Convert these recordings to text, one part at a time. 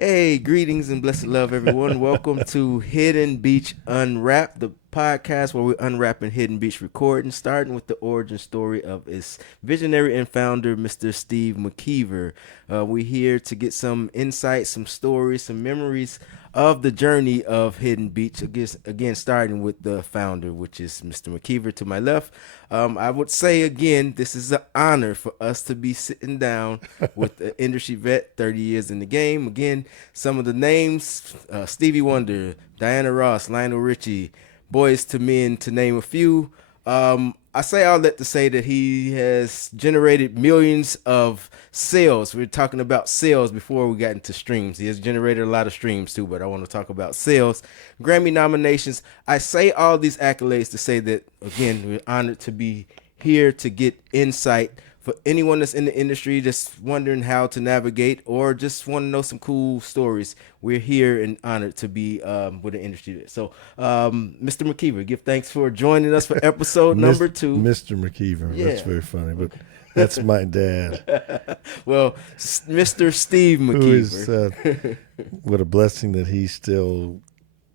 Hey, greetings and blessed love, everyone. Welcome to Hidden Beach Unwrapped, the podcast where we're unwrapping Hidden Beach recording, starting with the origin story of its visionary and founder, Mr. Steve McKeever. We're here to get some insights, some stories, some memories of the journey of Hidden Beach. Again, starting with the founder, which is Mr. McKeever to my left. I would say again, this is an honor for us to be sitting down with an industry vet, 30 years in the game. Again, some of the names: Stevie Wonder, Diana Ross, Lionel Richie, Boys to Men, to name a few. I say all that to say that he has generated millions of sales. We are talking about sales before we got into streams. He has generated a lot of streams too, but I want to talk about sales. Grammy nominations. I say all these accolades to say that, again, we're honored to be here to get insight for anyone that's in the industry just wondering how to navigate or just want to know some cool stories. We're here and honored to be with the industry. So, Mr. McKeever, give thanks for joining us for episode number 2. Mr. McKeever. That's Yeah. very funny, but that's my dad, Well, Mr. Steve who is, McKeever. what a blessing that he's still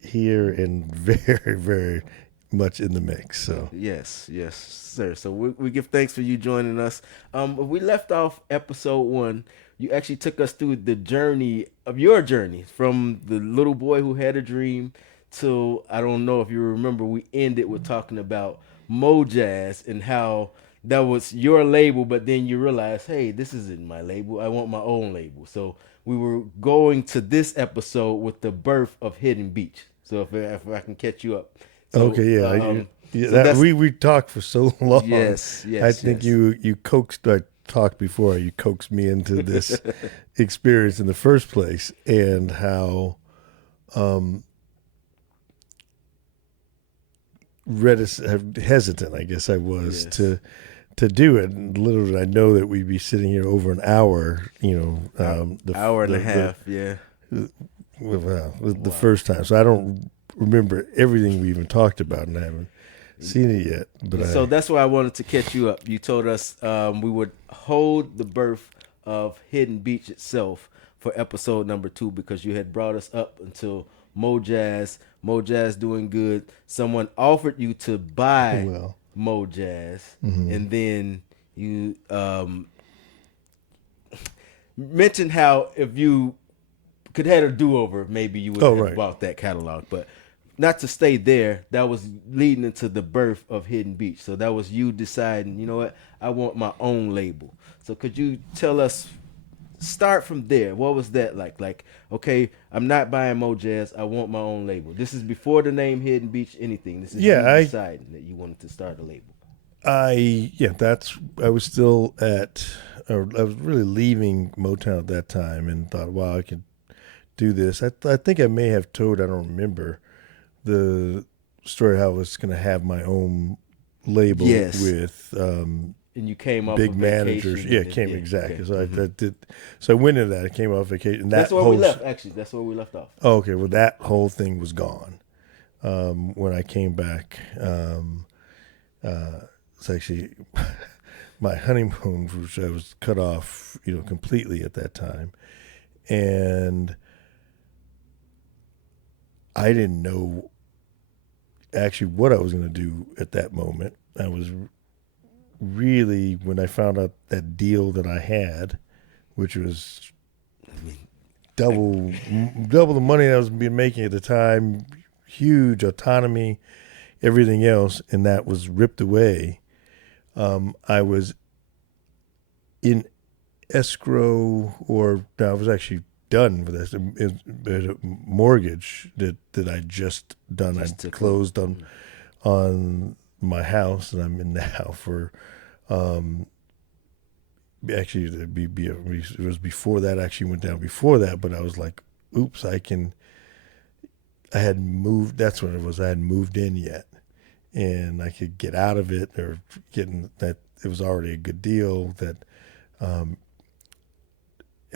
here and very, very much in the mix. So, Yes, sir. So we give thanks for you joining us. We left off episode 1. You actually took us through the journey of your journey from the little boy who had a dream to, I don't know if you remember, we ended with talking about Mojazz and how that was your label, but then you realized, hey, this isn't my label. I want my own label. So we were going to this episode with the birth of Hidden Beach. So if I can catch you up. So, okay, yeah. so That that's we talked for so long. yes. I think yes. you coaxed, I talked before, you coaxed me into this experience in the first place, and how hesitant, I guess I was Yes. to do it. And little did I know that we'd be sitting here over an hour, Hour and a half. Yeah. the first time. So I don't remember everything we even talked about, and I haven't seen it yet. But So that's why I wanted to catch you up. You told us we would hold the birth of Hidden Beach itself for episode number 2 because you had brought us up until Mojazz doing good. Someone offered you to buy well, Mojazz, and then you mentioned how if you could have a do-over, maybe you would Oh, have right. bought that catalog. But not to stay there, that was leading into the birth of Hidden Beach. So that was you deciding, you know what, I want my own label. So could you tell us, start from there, what was that like? Like, okay, I'm not buying Mojazz, I want my own label. This is before the name Hidden Beach, anything. This is you deciding that you wanted to start a label. I was still or I was really leaving Motown at that time, and thought, wow, I could do this. I think I may have told, I don't remember, the story how I was going to have my own label Yes. with And you came off big of managers. vacation. Yeah, and it came yeah, exactly. okay. So I did. So I went into that. I came off vacation. That's where we left, actually. That's where we left off. Oh, okay. Well, that whole thing was gone when I came back. It's actually my honeymoon, which I was cut off, completely at that time, and I didn't know actually what I was going to do at that moment. I was really, when I found out that deal that I had, which was I mean, double the money I was been making at the time, huge autonomy, everything else, and that was ripped away. I was in escrow, or no, I was actually done with this. It a mortgage that I just done. Just I took closed on my house that I'm in now for. Actually, it was before that. Actually, went down before that, but I was like, "Oops, I can." I hadn't moved. That's what it was. I hadn't moved in yet, and I could get out of it, or getting that. It was already a good deal that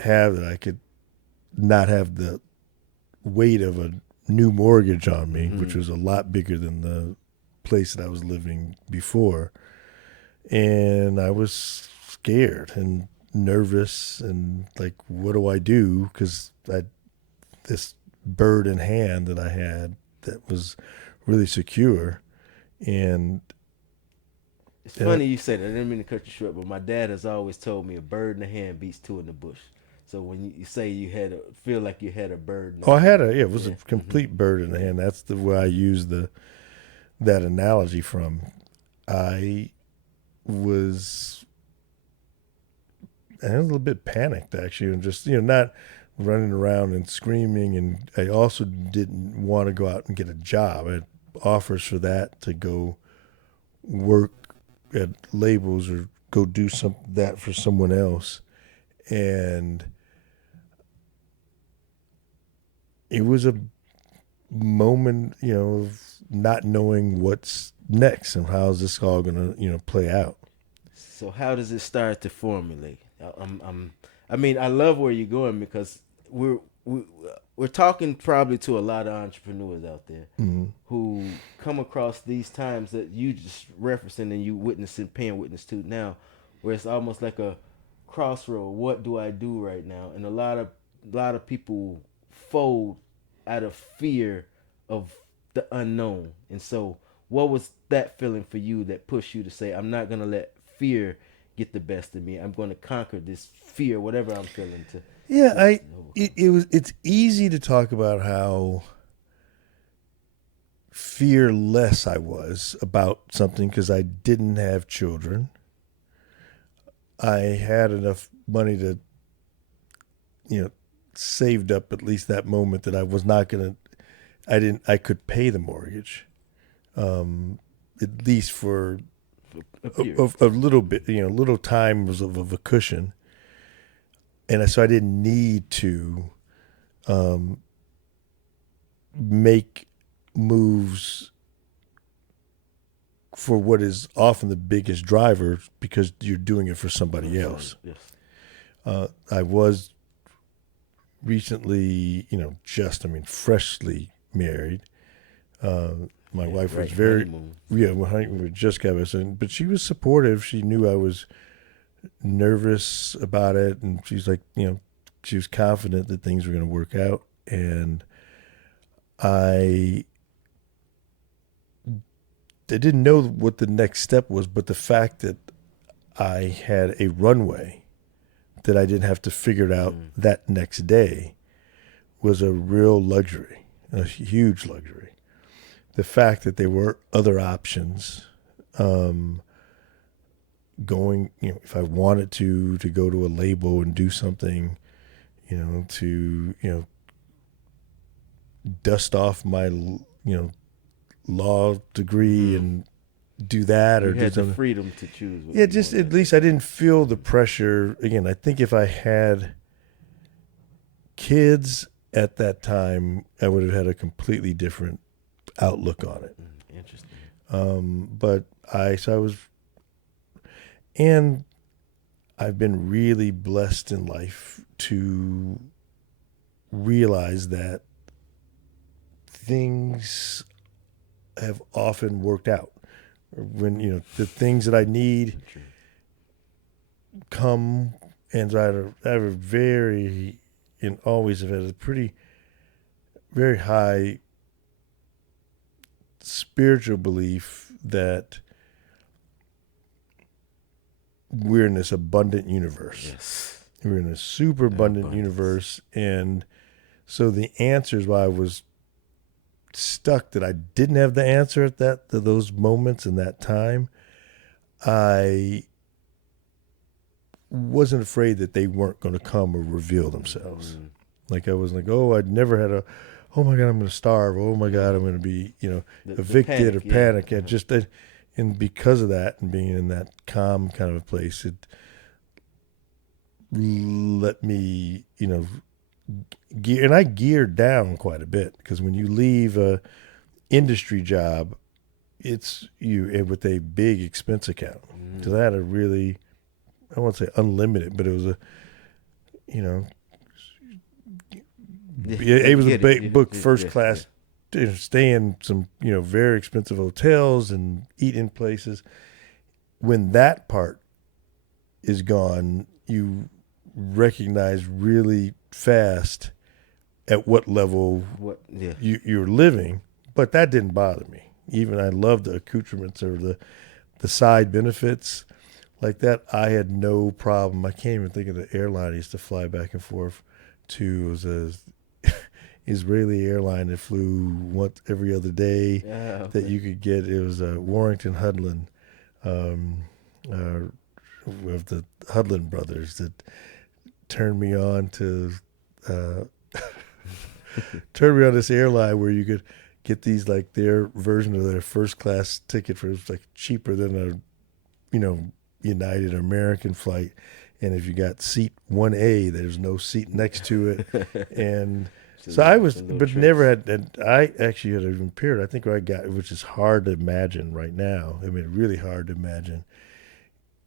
have that I could not have the weight of a new mortgage on me, which was a lot bigger than the place that I was living before. And I was scared and nervous and like, what do I do? Because I this bird in hand that I had that was really secure. And It's funny you say that. I didn't mean to cut you short, but my dad has always told me a bird in the hand beats two in the bush. So when you say you had feel like you had a bird in the hand, it was a complete bird in the hand. That's the way I use that analogy from. I was a little bit panicked actually, and just not running around and screaming. And I also didn't want to go out and get a job. I had offers for that to go work at labels or go do that for someone else, and it was a moment, of not knowing what's next and how's this all gonna, play out. So how does it start to formulate? I mean, I love where you're going because we're talking probably to a lot of entrepreneurs out there who come across these times that you just referencing and you witnessing, paying witness to now, where it's almost like a crossroad. What do I do right now? And a lot of people fold out of fear of the unknown. And so, what was that feeling for you that pushed you to say, I'm not gonna let fear get the best of me. I'm going to conquer this fear, whatever I'm feeling. It's easy to talk about how fearless I was about something because I didn't have children. I had enough money to, saved up at least that moment that I was not going to, I could pay the mortgage, at least for a little bit, little time was of a cushion. And so I didn't need to make moves for what is often the biggest driver because you're doing it for somebody else. Yes. I was recently, freshly married. My wife was we just got married, but she was supportive. She knew I was nervous about it, and she's like, she was confident that things were going to work out. And I didn't know what the next step was, but the fact that I had a runway that I didn't have to figure it out that next day was a real luxury, a huge luxury. The fact that there were other options, going, if I wanted to go to a label and do something, to, dust off my, law degree and do that, you or had do the freedom to choose. just at least I didn't feel the pressure. Again, I think if I had kids at that time, I would have had a completely different outlook on it. Interesting. But I was, and I've been really blessed in life to realize that things have often worked out. When, the things that I need come, and I have a very, and always have had a pretty, very high spiritual belief that we're in this abundant universe. Yes. We're in a super abundant universe. And so the answers why I was stuck, that I didn't have the answer at those moments in that time, I wasn't afraid that they weren't going to come or reveal themselves. Like I was like, I'd never had oh my God, I'm going to starve. Oh my God, I'm going to be, evicted or panic. Yeah. And because of that and being in that calm kind of a place, it let me, gear, and I geared down quite a bit, because when you leave a industry job, it's you with a big expense account. Because I had a really, I won't say unlimited, but it was it was a book first class, stay in some very expensive hotels and eat in places. When that part is gone, you recognize really fast at what level What? Yeah. you're living, but that didn't bother me. Even I loved the accoutrements or the side benefits like that. I had no problem. I can't even think of the airline I used to fly back and forth to. It was a Israeli airline that flew once every other day that you could get. It was Warrington Hudlin, of the Hudlin brothers that turned me on to turned me on this airline where you could get these, like, their version of their first class ticket for, like, cheaper than a United or American flight. And if you got seat 1A, there's no seat next to it. And so I was, but trips. never had, and I actually had even period. I think what I got, which is hard to imagine right now. I mean, really hard to imagine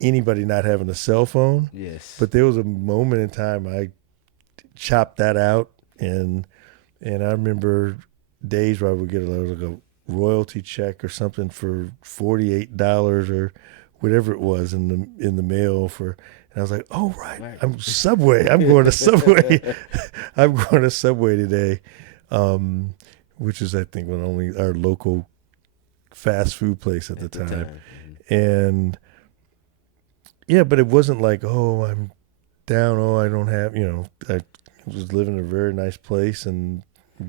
anybody not having a cell phone. Yes. But there was a moment in time I chopped that out, and I remember days where I would get like a royalty check or something for $48 or whatever it was in the mail for. And I was like, oh, right. I'm Subway. I'm going to Subway. I'm going to Subway today, which is, I think, only our local fast food place at the time. Mm-hmm. And, yeah, but it wasn't like, oh, I'm down. Oh, I don't have, I was living in a very nice place and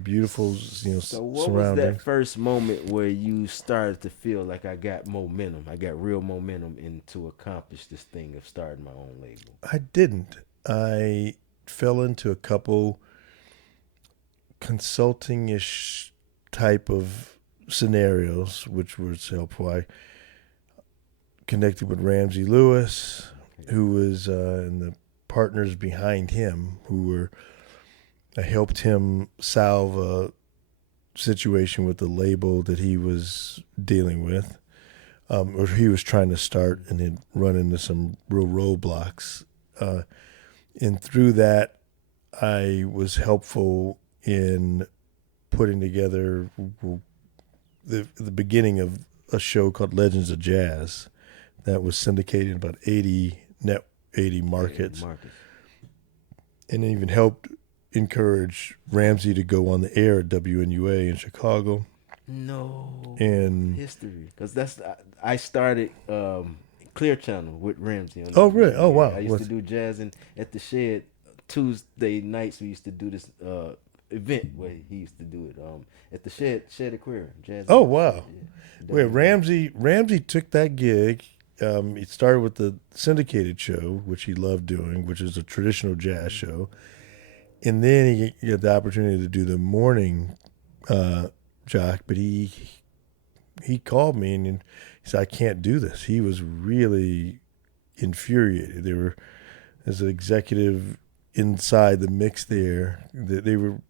beautiful, So what surroundings. was that first moment where you started to feel like I got momentum? I got real momentum to accomplish this thing of starting my own label. I didn't. I fell into a couple consulting-ish type of scenarios, which was helpful. I connected with Ramsey Lewis, who was and the partners behind him, who were. I helped him solve a situation with the label that he was dealing with, or he was trying to start, and had run into some real roadblocks. And through that, I was helpful in putting together the beginning of a show called Legends of Jazz that was syndicated in about 80 markets. And even helped encourage Ramsey to go on the air at WNUA in Chicago. No. And history, because I started Clear Channel with Ramsey. Oh, really? Oh, wow. I used to do jazz at the Shed Tuesday nights. We used to do this event where he used to do it at the Shed Aquarium. Jazz. Oh, wow. Yeah. Where Ramsey took that gig. He started with the syndicated show, which he loved doing, which is a traditional jazz show. And then he got the opportunity to do the morning jock, but he called me and he said, I can't do this. He was really infuriated. As an executive inside the mix there, they were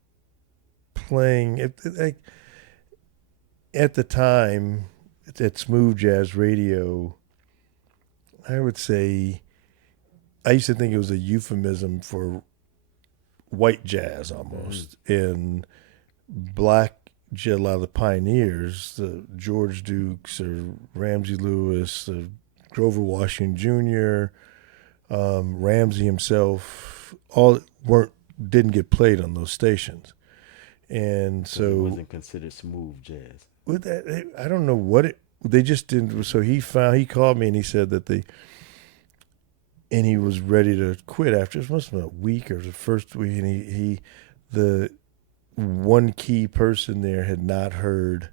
playing at the time at Smooth Jazz Radio. I would say, I used to think it was a euphemism for white jazz almost. And black jazz, a lot of the pioneers, the George Dukes or Ramsey Lewis, Grover Washington Jr., Ramsey himself, all didn't get played on those stations. And so it wasn't considered smooth jazz. With that, I don't know what they just didn't. So he called me and he said that and he was ready to quit after it must have been a week or the first week. And the one key person there had not heard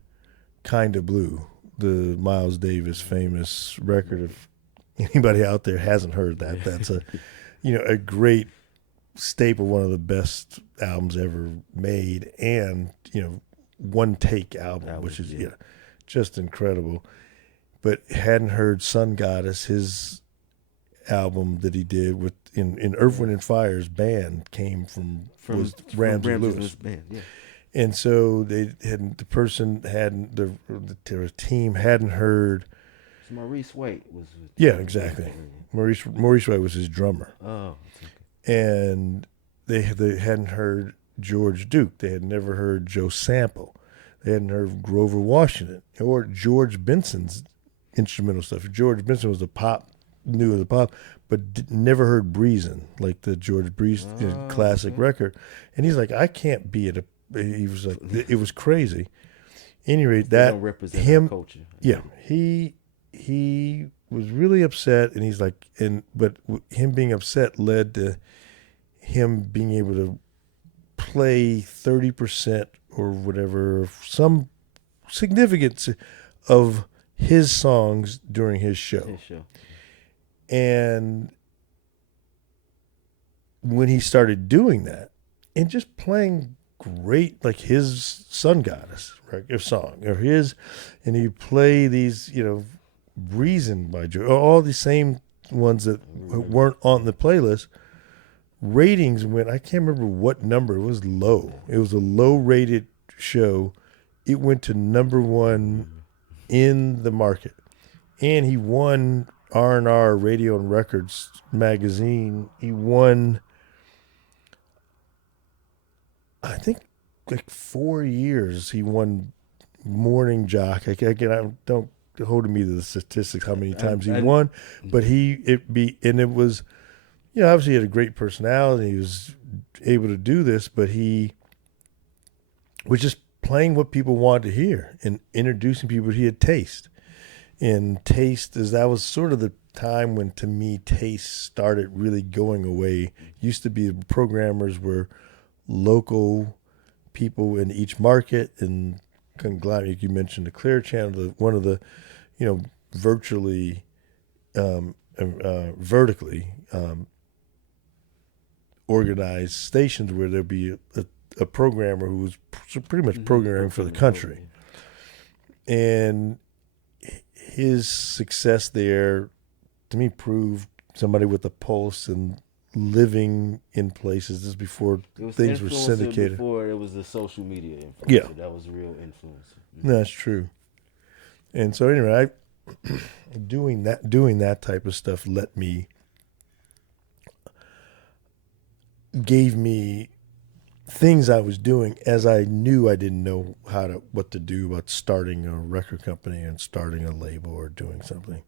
Kinda Blue, the Miles Davis famous record. If anybody out there hasn't heard that, that's a great staple, one of the best albums ever made, and one take album, which is just incredible. But hadn't heard Sun Goddess, his album that he did in Earth, Wind and Fire's band came from Ramsey Lewis band, yeah. And so the team hadn't heard. So Maurice White was. Yeah, exactly. Maurice White was his drummer. Oh. Okay. And they hadn't heard George Duke. They had never heard Joe Sample. They hadn't heard Grover Washington or George Benson's instrumental stuff. George Benson was new to the pop, but never heard Breezin', like the George Breeze classic record. And he's like, I can't be at a. He was like, it was crazy. Any rate, They that don't represent him, our culture. yeah, he was really upset, and he's like, but him being upset led to him being able to play 30% or whatever, some significance of his songs during his show. And when he started doing that and just playing great, like his Sun Goddess song, or his, and he play these, Reason by Joe, all the same ones that weren't on the playlist. Ratings went, I can't remember what number, it was low. It was a low rated show. It went to number one in the market. And he won R&R Radio and Records magazine. He won, I think, like 4 years. He won Morning Jock. Again, I don't hold me to the statistics how many times he won, but it was, obviously he had a great personality. He was able to do this, but he was just playing what people wanted to hear and introducing people to taste. And that was sort of the time when, to me, taste started really going away. Used to be programmers were local people in each market and conglomerate. You mentioned the Clear Channel, one of the, virtually, vertically organized stations where there'd be a programmer who was pretty much programming for the country. And his success there, to me, proved somebody with a pulse and living in places. This is before things were syndicated. Before it was the social media influencer. Yeah. That was a real influence. That's true. And so anyway, doing that type of stuff gave me things I was doing as I knew I didn't know what to do about starting a record company and starting a label or doing something.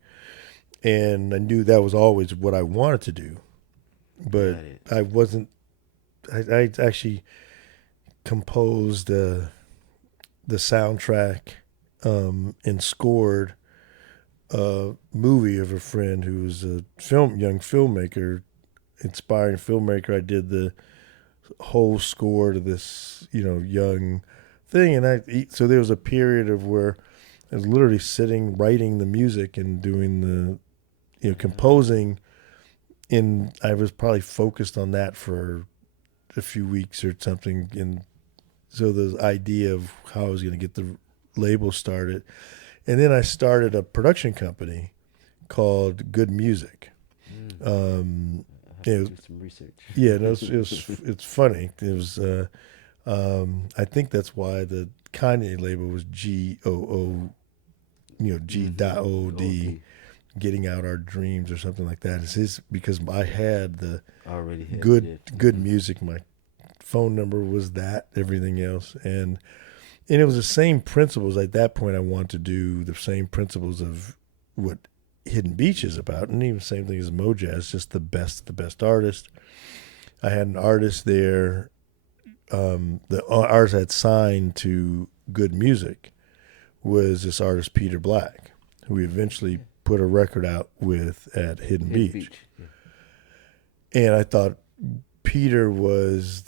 And I knew that was always what I wanted to do, but I wasn't. I actually composed the soundtrack and scored a movie of a friend who was a young filmmaker, inspiring filmmaker. I did the whole score to this, young thing. And so there was a period of where I was literally sitting, writing the music and doing the, composing. And I was probably focused on that for a few weeks or something. And so the idea of how I was going to get the label started. And then I started a production company called Good Music. Do some research. Yeah, no, it's funny. It was, I think that's why the Kanye label was GOO, G.O.D. Getting Out Our Dreams or something like that. It's his, because I had good music. My phone number was that, everything else, and it was the same principles. At that point, I wanted to do the same principles of what Hidden Beach is about, and even the same thing as Mojazz, just the best artist. I had an artist there. The artist I had signed to Good Music was this artist Peter Black, who we eventually put a record out with at Hidden Beach. Yeah. And I thought Peter was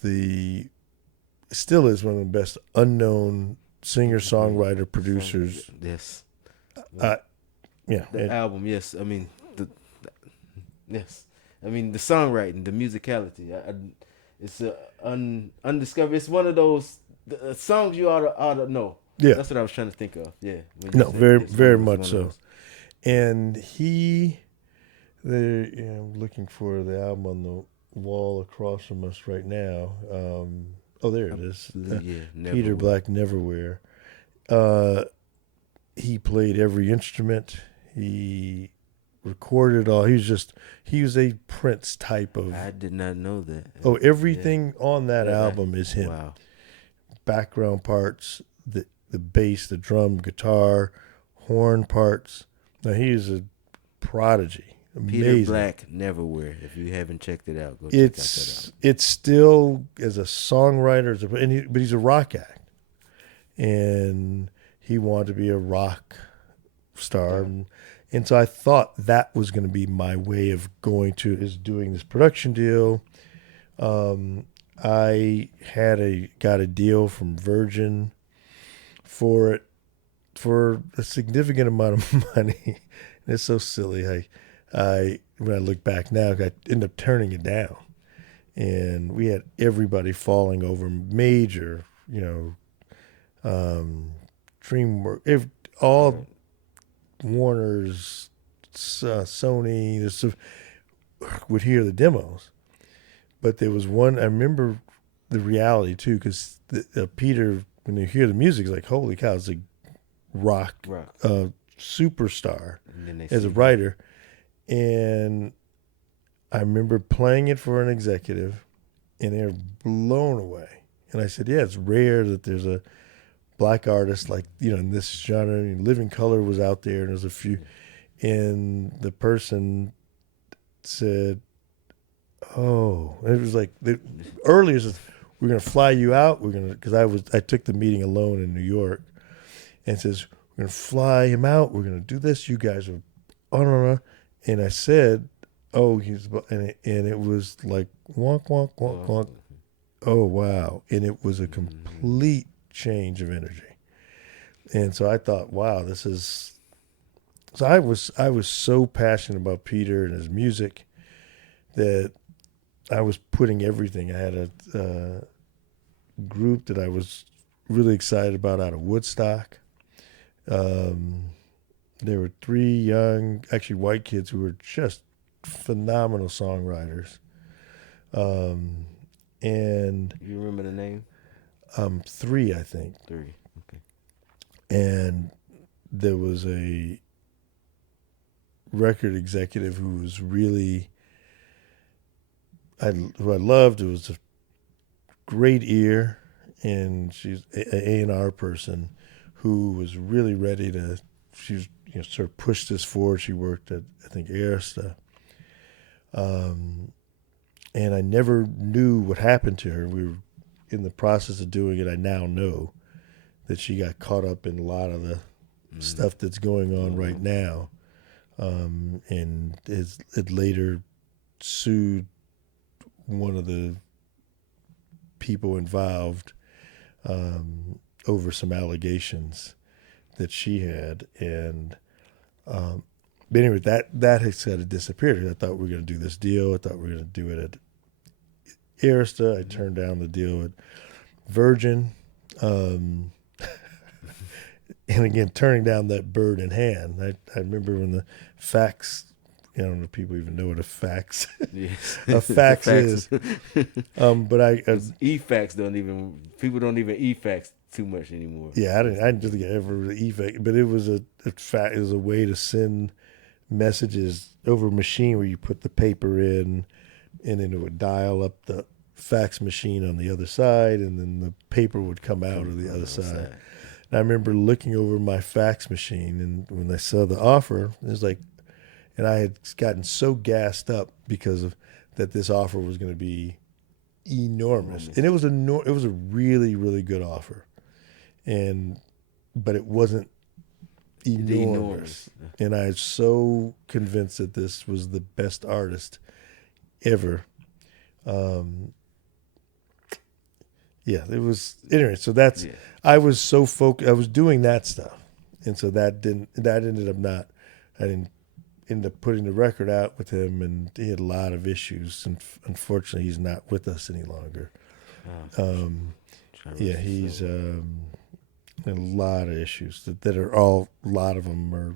still is one of the best unknown singer-songwriter producers. Yes. Yeah. The album, yes. I mean, yes. I mean, the songwriting, the musicality. It's undiscovered. It's one of those songs you ought to know. Yeah. That's what I was trying to think of. Yeah. No, very much so. And I'm looking for the album on the wall across from us right now. There it is. Peter Black, Neverwhere. He played every instrument. He recorded all. He was a Prince type of. I did not know that. Oh, everything on that album is him. Wow. Background parts, the bass, the drum, guitar, horn parts. Now he is a prodigy. Peter Amazing. Black, Neverwhere. If you haven't checked it out, go check out that album. It's still as a songwriter, but he's a rock act, and he wanted to be a rock star, and so I thought that was going to be my way of doing this production deal. I got a deal from Virgin for a significant amount of money. And it's so silly. When I look back now, I ended up turning it down, and we had everybody falling over major, DreamWorks, all Warner's, Sony, would hear the demos. But there was one, I remember the reality too, because Peter, when you hear the music, it's like, holy cow, it's a rock. Superstar as a writer. And I remember playing it for an executive, and they were blown away. And I said, yeah, it's rare that there's a black artist like, in this genre. Living Color was out there, and there's a few. And the person said, oh, and it was like earlier, we're going to fly you out. Because I took the meeting alone in New York, and says, we're going to fly him out. We're going to do this. You guys are on. And I said, oh, and it was like, wonk, wonk, wonk, wonk. Oh, wow. And it was a complete change of energy. And so I thought, wow, so I was so passionate about Peter and his music that I was putting everything. I had a group that I was really excited about out of Woodstock. There were 3 young, actually white kids who were just phenomenal songwriters. And you remember the name? 3, I think. 3. Okay. And there was a record executive who was really, who I loved. It was a great ear, and she's an A&R person who was really ready to. She was, sort of pushed this forward. She worked at, I think, Arista. And I never knew what happened to her. We were in the process of doing it. I now know that she got caught up in a lot of the stuff that's going on right now, and it later sued one of the people involved over some allegations that she had, and but anyway, that has kind of disappeared. I thought we were going to do this deal. I thought we were going to do it at Arista. I turned down the deal at Virgin, and again, turning down that bird in hand. I remember when the fax. I don't know if people even know what a fax a fax is. But e-fax people don't even e-fax too much anymore. Yeah, I didn't think I ever really e-fax, but it was a way to send messages over a machine where you put the paper in, and then it would dial up the fax machine on the other side, and then the paper would come out of the other side. And I remember looking over my fax machine, and when I saw the offer, it was like, and I had gotten so gassed up because of that this offer was going to be enormous. And it was a really, really good offer. But it wasn't enormous. And I was so convinced that this was the best artist ever. It was anyway. So I was so focused. I was doing that stuff, and so I didn't end up putting the record out with him, and he had a lot of issues, and unfortunately, he's not with us any longer. He's a lot of issues that are all. A lot of them are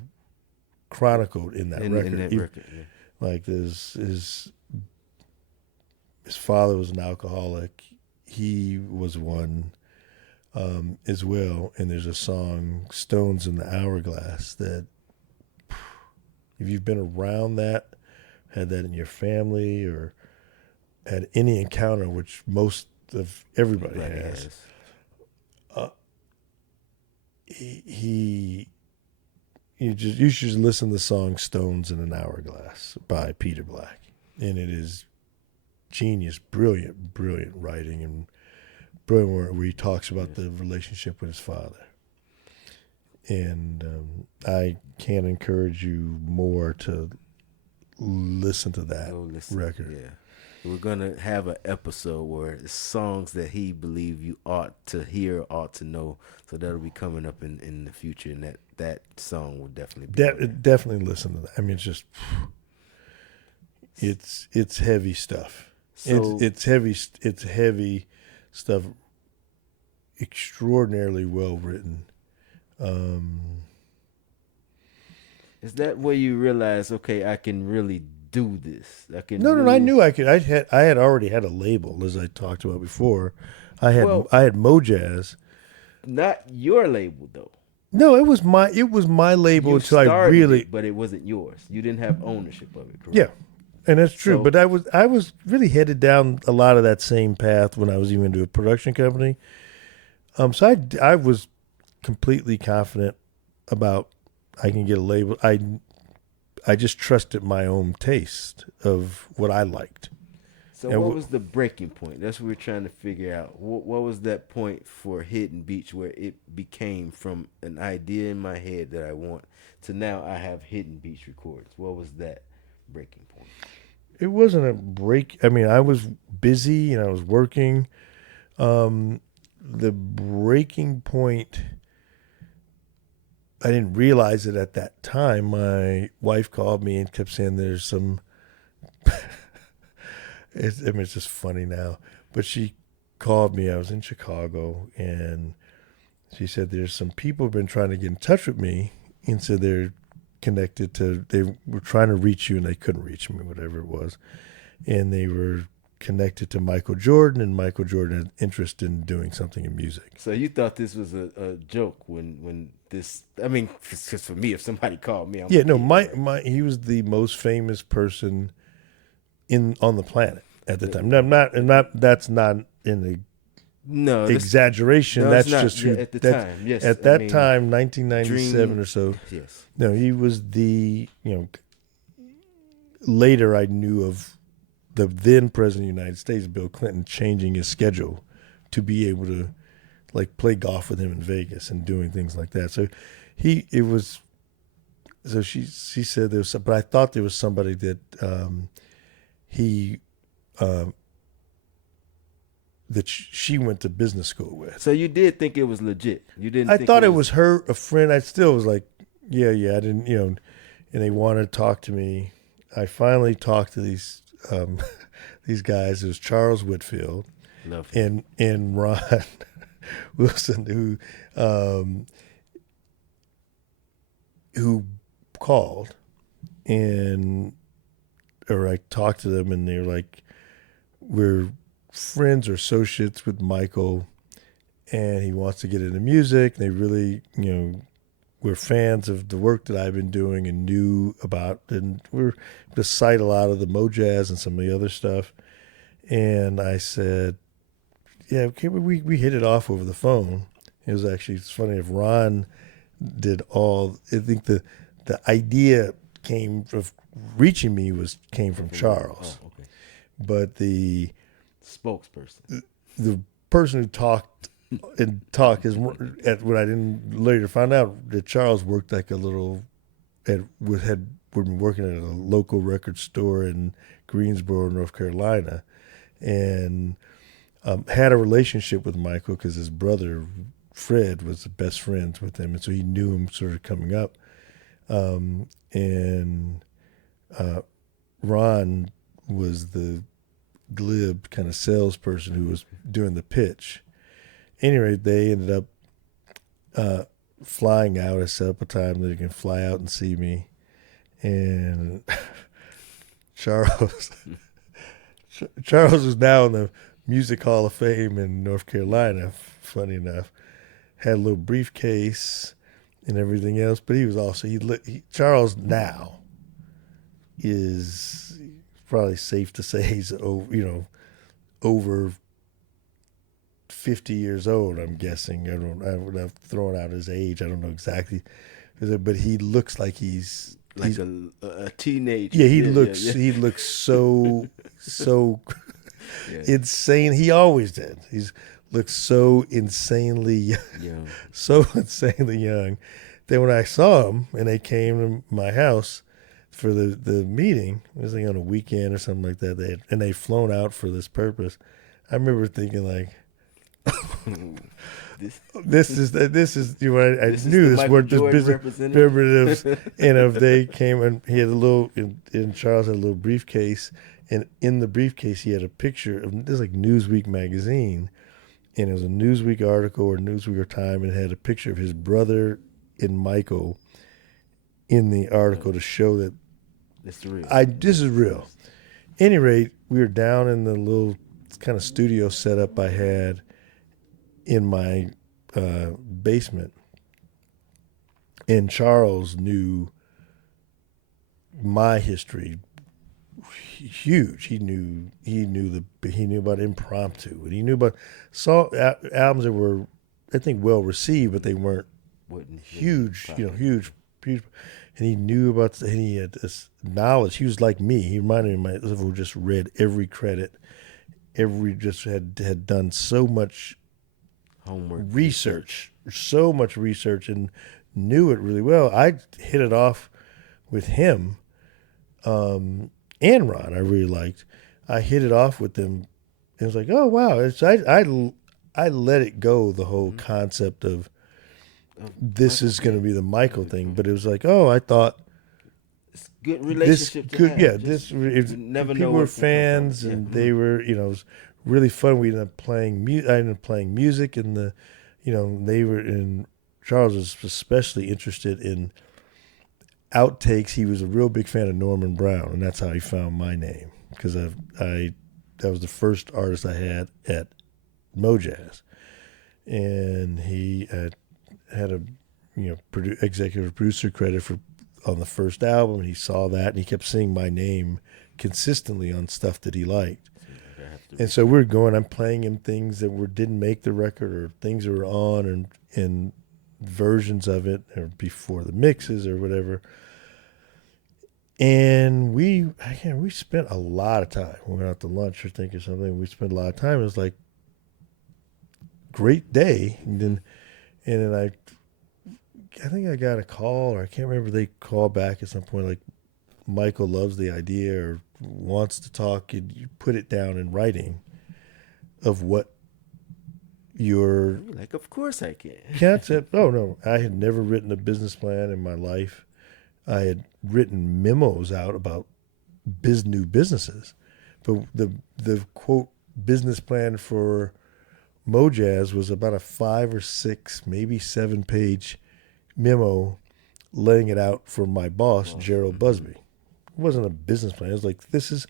chronicled in that record. Like his father was an alcoholic. He was one as well. And there's a song, "Stones in the Hourglass," that if you've been around that, had that in your family, or had any encounter, which most of everybody has. He you should listen to the song "Stones in an Hourglass" by Peter Black, and it is genius, brilliant writing, and brilliant where he talks about the relationship with his father. And I can't encourage you more to listen to that record. Yeah. We're gonna have an episode where it's songs that he believe you ought to hear, ought to know. So that'll be coming up in the future, and that song will definitely be. Definitely listen to that. I mean, it's just it's heavy stuff. So It's heavy stuff. Extraordinarily well written. is that where you realize, okay, I can really do this? I can. No, really... I knew I could. I had already had a label, as I talked about before. I had Mojazz. Not your label though. No, it was my label You until I started really. it, but it wasn't yours. You didn't have ownership of it, correct? Yeah, and that's true. So- but I was really headed down a lot of that same path when I was even into a production company. So I was completely confident about I can get a label. I just trusted my own taste of what I liked. So And what was the breaking point? That's what we're trying to figure out. What was that point for Hidden Beach where it became from an idea in my head that I want to now I have Hidden Beach Records? What was that breaking point? It wasn't a break. I mean, I was busy and I was working. The breaking point, I didn't realize it at that time. My wife called me and kept saying there's some. It's just funny now, but she called me. I was in Chicago, and she said there's some people who've been trying to get in touch with me, and so they're connected to. They were trying to reach you, and they couldn't reach me, whatever it was, and they were connected to Michael Jordan, and Michael Jordan had interest in doing something in music. So you thought this was a joke when this? I mean, because for me, if somebody called me, He was the most famous person on the planet at the time. No, I'm not. That's not in the exaggeration. No, that's not, just who at the time. Yes, at that time, 1997 or so. Yes. No, he was the Later, I knew of the then president of the United States, Bill Clinton, changing his schedule to be able to play golf with him in Vegas and doing things like that. So she said there was, but I thought there was somebody that that she went to business school with. So you did think it was legit. You didn't. I thought it was her, a friend. I still was like, yeah. I didn't, and they wanted to talk to me. I finally talked to these guys. It was Charles Whitfield and Ron Wilson, who called, or I talked to them, and they're like, we're friends or associates with Michael, and he wants to get into music. They really, we're fans of the work that I've been doing and knew about, and we're to cite a lot of the Mojazz and some of the other stuff. And I said, yeah, okay, we hit it off over the phone. It's funny, if Ron did all, I think the idea came of reaching me came from Charles. Oh, okay. But the spokesperson, the person who talked is what I didn't later find out that Charles worked had been working at a local record store in Greensboro, North Carolina, and had a relationship with Michael because his brother Fred was the best friends with him, and so he knew him sort of coming up. And Ron was the glib kind of salesperson who was doing the pitch. Anyway, they ended up flying out. I set up a time that they can fly out and see me. And Charles is now in the Music Hall of Fame in North Carolina, funny enough. Had a little briefcase and everything else, but he was also, Charles now is probably safe to say he's over 50 years old, I'm guessing. I've thrown out his age. I don't know exactly, But he looks like he's a teenager. yeah, Yeah. he looks so Yeah. insane. He always did. He's looks so insanely Young. so insanely young. Then when I saw him and they came to my house for the meeting, it was like on a weekend or something like that. They'd flown out for this purpose. I remember thinking like, this is you know I This is knew the this Michael weren't just Jordan business representative. representatives. And if they came and he had a little in Charles had a little briefcase, and in the briefcase he had a picture of this like Newsweek magazine, and it was a Newsweek article or Newsweek or Time, and it had a picture of his brother and Michael in the article to show that It's real. this is real. Any rate, we were down in the little kind of studio setup I had in my basement, and Charles knew my history huge. He knew about impromptu, and he knew about albums that were, I think, well received, but they weren't huge. Huge. And he knew about. And he had this knowledge. He was like me. He reminded me of myself who just read every credit, just had done so much Homework. research, and knew it really well. I hit it off with him, and Ron. I really liked. I hit it off with them. It was like, oh wow! I let it go. The whole concept of this is going to be the Michael thing, but it was like, oh, I thought it's good relationship. Never people were fans, and they were, it was really fun. We ended up playing I ended up playing music, and they were in. Charles was especially interested in outtakes. He was a real big fan of Norman Brown, and that's how he found my name, because that was the first artist I had at Mojazz, and he had a executive producer credit on the first album, and he saw that, and he kept seeing my name consistently on stuff that he liked. And so we're going. I'm playing him things that didn't make the record, or things that were on, and versions of it, or before the mixes or whatever. And we spent a lot of time. We went out to lunch or think or something. We spent a lot of time. It was like great day. And then I think I got a call, or I can't remember. They called back at some point, like, Michael loves the idea or wants to talk. You put it down in writing of what your of course I can. concept. Oh no, I had never written a business plan in my life. I had written memos out about new businesses, but the quote business plan for Mojazz was about a 5 or 6, maybe 7 page memo, laying it out for my boss, Gerald Busby. It wasn't a business plan. It was like, this is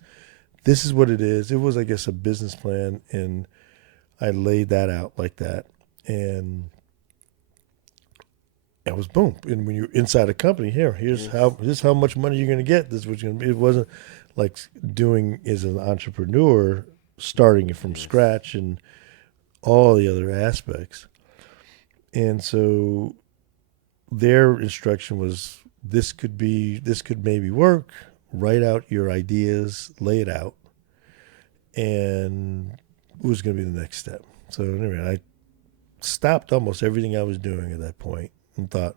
what it is. It was, I guess, a business plan, and I laid that out like that, and it was boom. And when you're inside a company, here's how much money you're going to get. This is what you're going to be. It wasn't like doing as an entrepreneur, starting it from scratch and all the other aspects. And so their instruction was, this could maybe work. Write out your ideas, lay it out, and it was going to be the next step. So anyway, I stopped almost everything I was doing at that point and thought,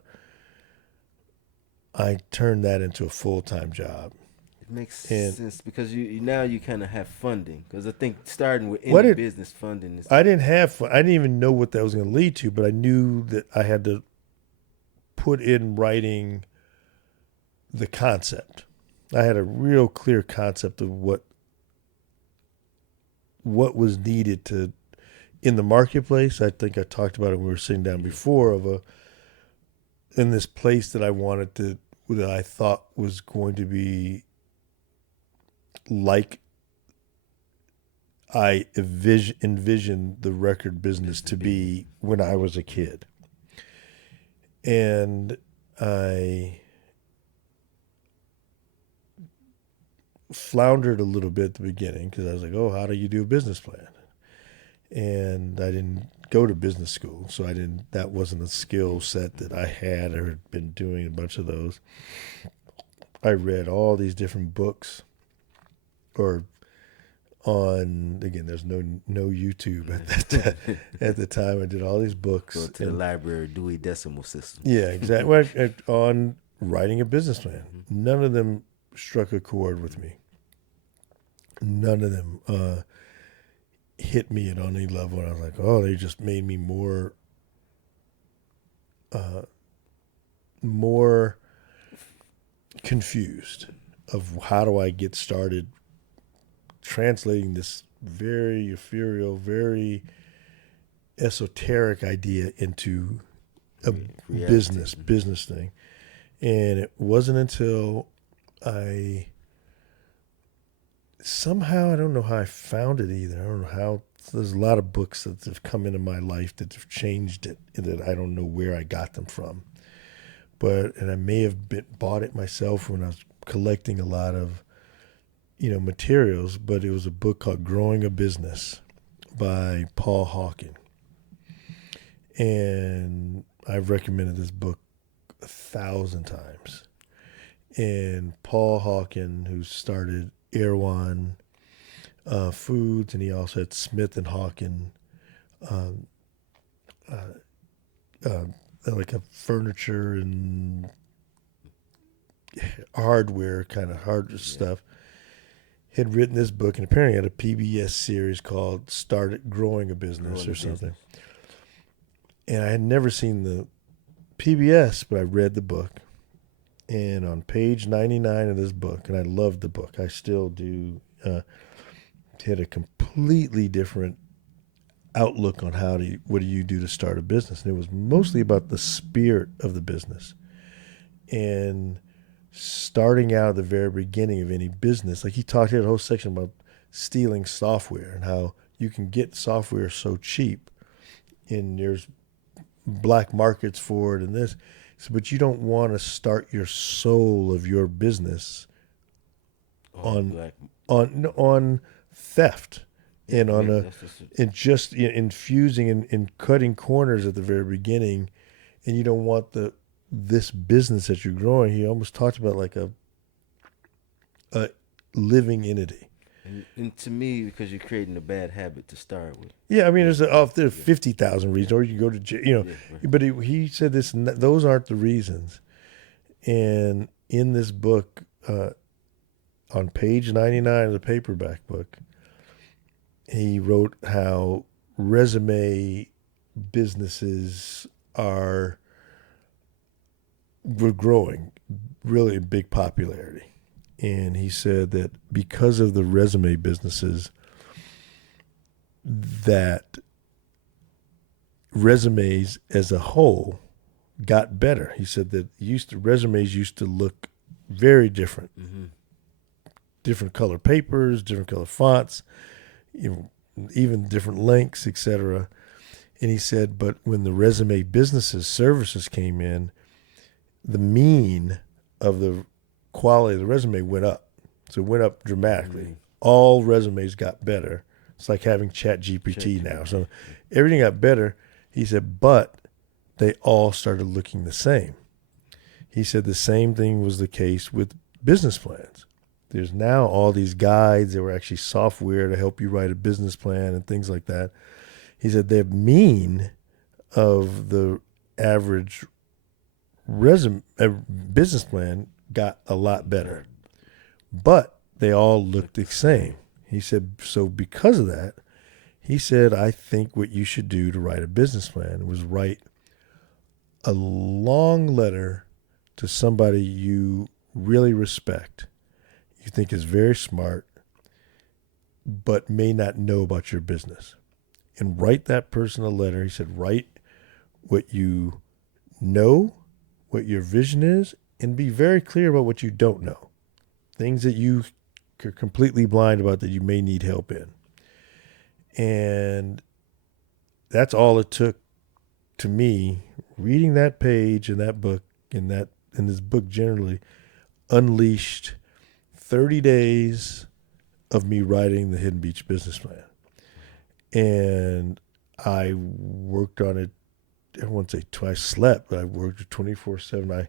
I turned that into a full-time job. It makes sense, because you now kind of have funding. Because I think starting with any business, funding is. I didn't even know what that was going to lead to, but I knew that I had to put in writing the concept. I had a real clear concept of what was needed in the marketplace. I think I talked about it when we were sitting down before, in this place that that I thought was going to be like I envisioned the record business to be when I was a kid. And I floundered a little bit at the beginning, because I was like, oh, how do you do a business plan? And I didn't go to business school, so that wasn't a skill set that I had or had been doing a bunch of those. I read all these different books, or there's no YouTube at that at the time. I did all these books. Go to the library, Dewey Decimal System. Yeah, exactly. On writing a business plan. None of them struck a chord with me. None of them hit me at any level. And I was like, oh, they just made me more confused of how do I get started translating this very ethereal, very esoteric idea into a business thing. And it wasn't until I don't know how I found it either. I don't know how. There's a lot of books that have come into my life that have changed it, and that I don't know where I got them from. And I may have bought it myself when I was collecting a lot of, materials. But it was a book called Growing a Business by Paul Hawken, and I've recommended this book 1,000 times. And Paul Hawken, who started Erewhon Foods, and he also had Smith and Hawken, like a furniture and hardware kind of stuff, had written this book, and apparently had a PBS series called "Start Growing a Business" or something. And I had never seen the PBS, but I read the book. And on page 99 of this book, and I loved the book, I still do, had a completely different outlook on what do you do to start a business. And it was mostly about the spirit of the business. And starting out at the very beginning of any business, like he had a whole section about stealing software and how you can get software so cheap, and there's black markets for it and this. So, but you don't want to start your soul of your business on theft and and just infusing and cutting corners at the very beginning. And you don't want this business that you're growing. He almost talked about like a living entity. And to me, because you're creating a bad habit to start with. Yeah, I mean, there's 50,000 reasons, or you can go to jail, Right. But he said those aren't the reasons. And in this book, on page 99 of the paperback book, he wrote how resume businesses were growing really in big popularity. And he said that because of the resume businesses, that resumes as a whole got better. He said that resumes used to look very different. Mm-hmm. Different color papers, different color fonts, even different lengths, etc. And he said, but when the resume services came in, the mean of the quality of the resume went up. So it went up dramatically. Mm-hmm. All resumes got better. It's like having ChatGPT now. So everything got better. He said, but they all started looking the same. He said the same thing was the case with business plans. There's now all these guides that were actually software to help you write a business plan and things like that. He said the mean of the average business plan got a lot better, but they all looked the same. He said, so because of that, he said, I think what you should do to write a business plan was write a long letter to somebody you really respect, you think is very smart, but may not know about your business. And write that person a letter. He said, write what you know, what your vision is, and be very clear about what you don't know. Things that you are completely blind about that you may need help in. And that's all it took to me, reading that page in that book, in this book generally, unleashed 30 days of me writing the Hidden Beach business plan. And I worked on it. I won't say twice slept, but I worked 24/7.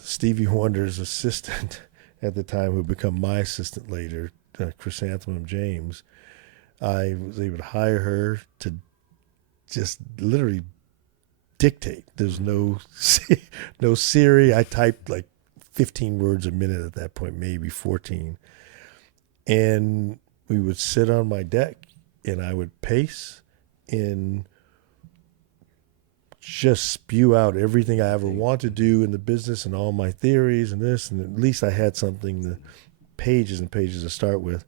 Stevie Wonder's assistant at the time, who become my assistant later, Chrysanthemum James. I was able to hire her to just literally dictate. There's no no Siri. I typed like 15 words a minute at that point, maybe 14. And we would sit on my deck and I would pace and just spew out everything I ever want to do in the business and all my theories and this. And at least I had something, the pages and pages to start with.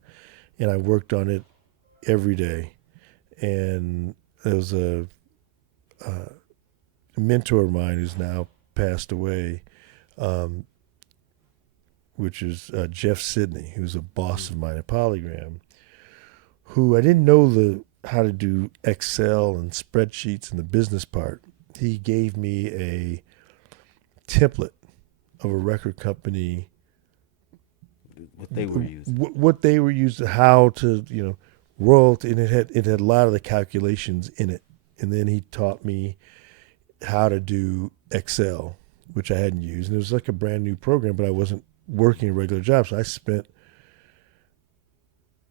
And I worked on it every day. And there was a mentor of mine who's now passed away, which is Jeff Sidney, who's a boss of mine at Polygram, who I didn't know how to do Excel and spreadsheets and the business part. He gave me a template of a record company, what they were using, what they were using, how to, royalty, and it had a lot of the calculations in it. And then he taught me how to do Excel, which I hadn't used, and it was like a brand new program, but I wasn't working a regular job, so I spent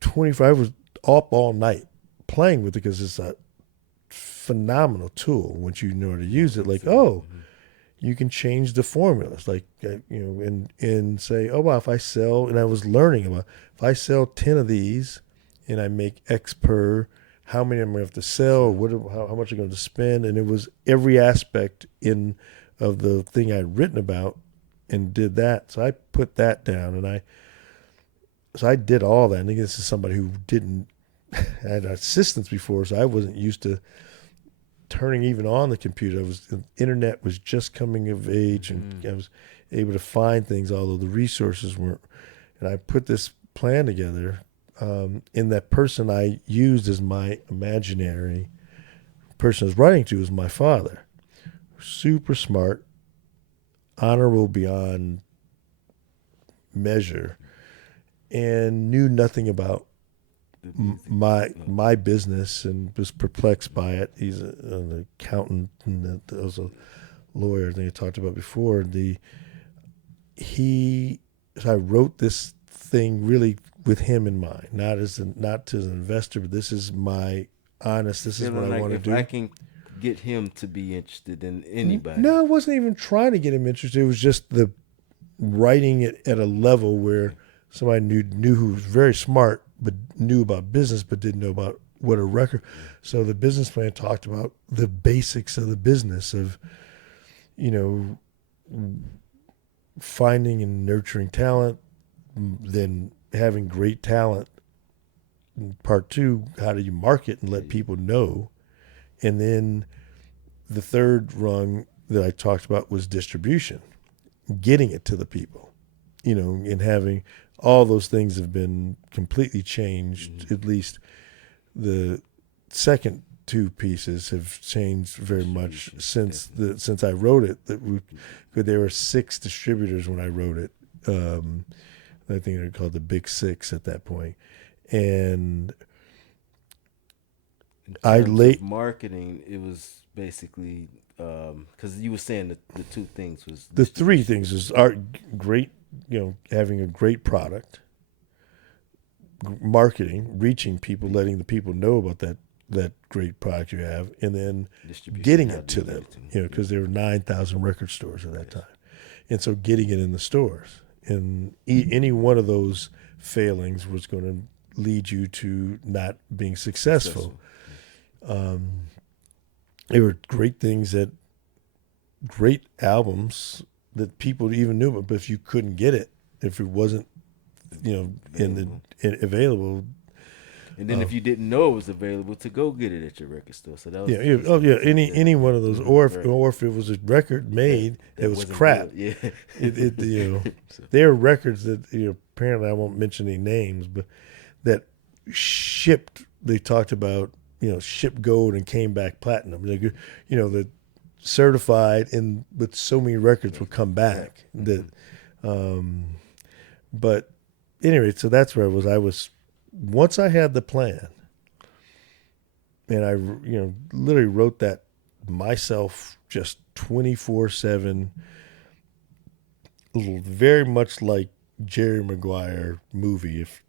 25 hours up all night playing with it because it's a phenomenal tool once you know how to use it. Like, you can change the formulas, like and say, oh wow, if I sell, and I was learning about, if I sell 10 of these and I make X per, how many I'm going to have to sell, how much I'm going to spend, and it was every aspect of the thing I'd written about, and did that. So I put that down, and I did all that. I think this is somebody who didn't had assistants before, so I wasn't used to turning even on the computer. The internet was just coming of age, and I was able to find things, although the resources weren't. And I put this plan together. And that person I used as my imaginary person I was writing to was my father. Super smart, honorable beyond measure, and knew nothing about my business, and was perplexed by it. He's an accountant and also a lawyer, I think I talked about before. So I wrote this thing really with him in mind, not as an investor, but this is my honest. This is what I want to do. I can get him to be interested in anybody. No, I wasn't even trying to get him interested. It was just the writing it at a level where somebody knew who was very smart, but knew about business, but didn't know about what a record. So the business plan talked about the basics of the business of, finding and nurturing talent, then having great talent. Part two, how do you market and let people know? And then the third rung that I talked about was distribution, getting it to the people, and having all those things have been completely changed. At least the second two pieces have changed very much since I wrote it. There were 6 distributors when I wrote it. I think they're called the Big Six at that point. And of marketing, it was basically because you were saying that the two things was the three things was great, having a great product, marketing, reaching people, letting the people know about that great product you have, and then getting it to them, because there were 9,000 record stores at that time. And so getting it in the stores, and any one of those failings was going to lead you to not being successful. There were great things, great albums that people even knew about, but if you couldn't get it, if it wasn't, available. And then if you didn't know it was available, to go get it at your record store. So that was any one of those, or if it was a record made that was crap. Good. There are records that apparently I won't mention any names, but that shipped. They talked about shipped gold and came back platinum. The certified, and with so many records would come back that. But anyway, so that's where I was. Once I had the plan, and I, literally wrote that myself, just 24/7, very much like Jerry Maguire movie. If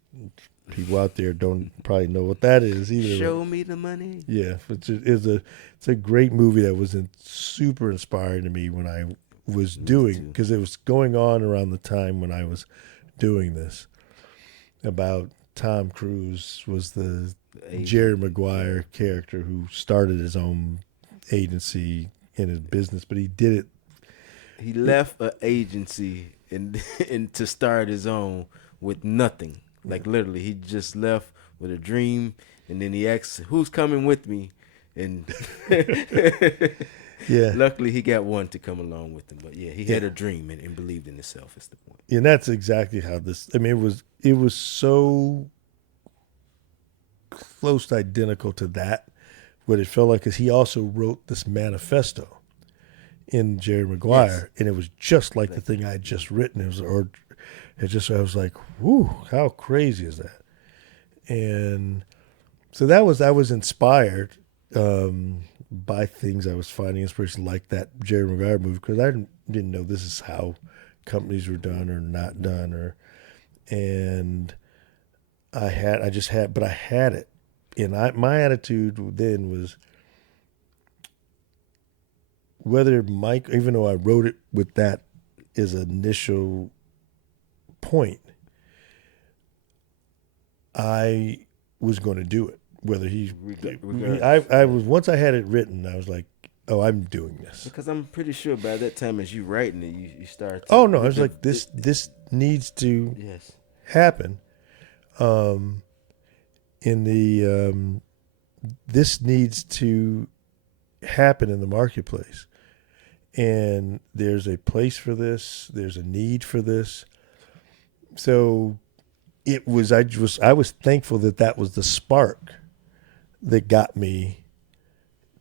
people out there don't probably know what that is either. Show me the money. Yeah, it's a great movie that was super inspiring to me when I was doing, because it was going on around the time when I was doing this, about Tom Cruise was the Jerry Maguire character who started his own agency in his business, but he did it. He left an agency and to start his own with nothing. Like literally, he just left with a dream, and then he asked, "Who's coming with me?" And Yeah, luckily he got one to come along with him. But yeah, he had a dream and believed in himself. Is the point. and that's exactly how this. I mean, it was so close to identical to that. What it felt like is he also wrote this manifesto in Jerry Maguire, and it was just like the thing I had just written. I was like, "Whoo, how crazy is that?" And so I was inspired by things I was finding inspiration, like that Jerry Maguire movie, because I didn't know this is how companies were done or not done, and I had it, and my attitude then was, whether Mike, even though I wrote it with that as an initial point, I was going to do it. Whether I was, once I had it written, I was like, "Oh, I'm doing this." Because I'm pretty sure by that time, as you writing it, you start. Oh no, I was like, this needs to happen. This needs to happen in the marketplace, and there's a place for this. There's a need for this. So it was. I was thankful that was the spark that got me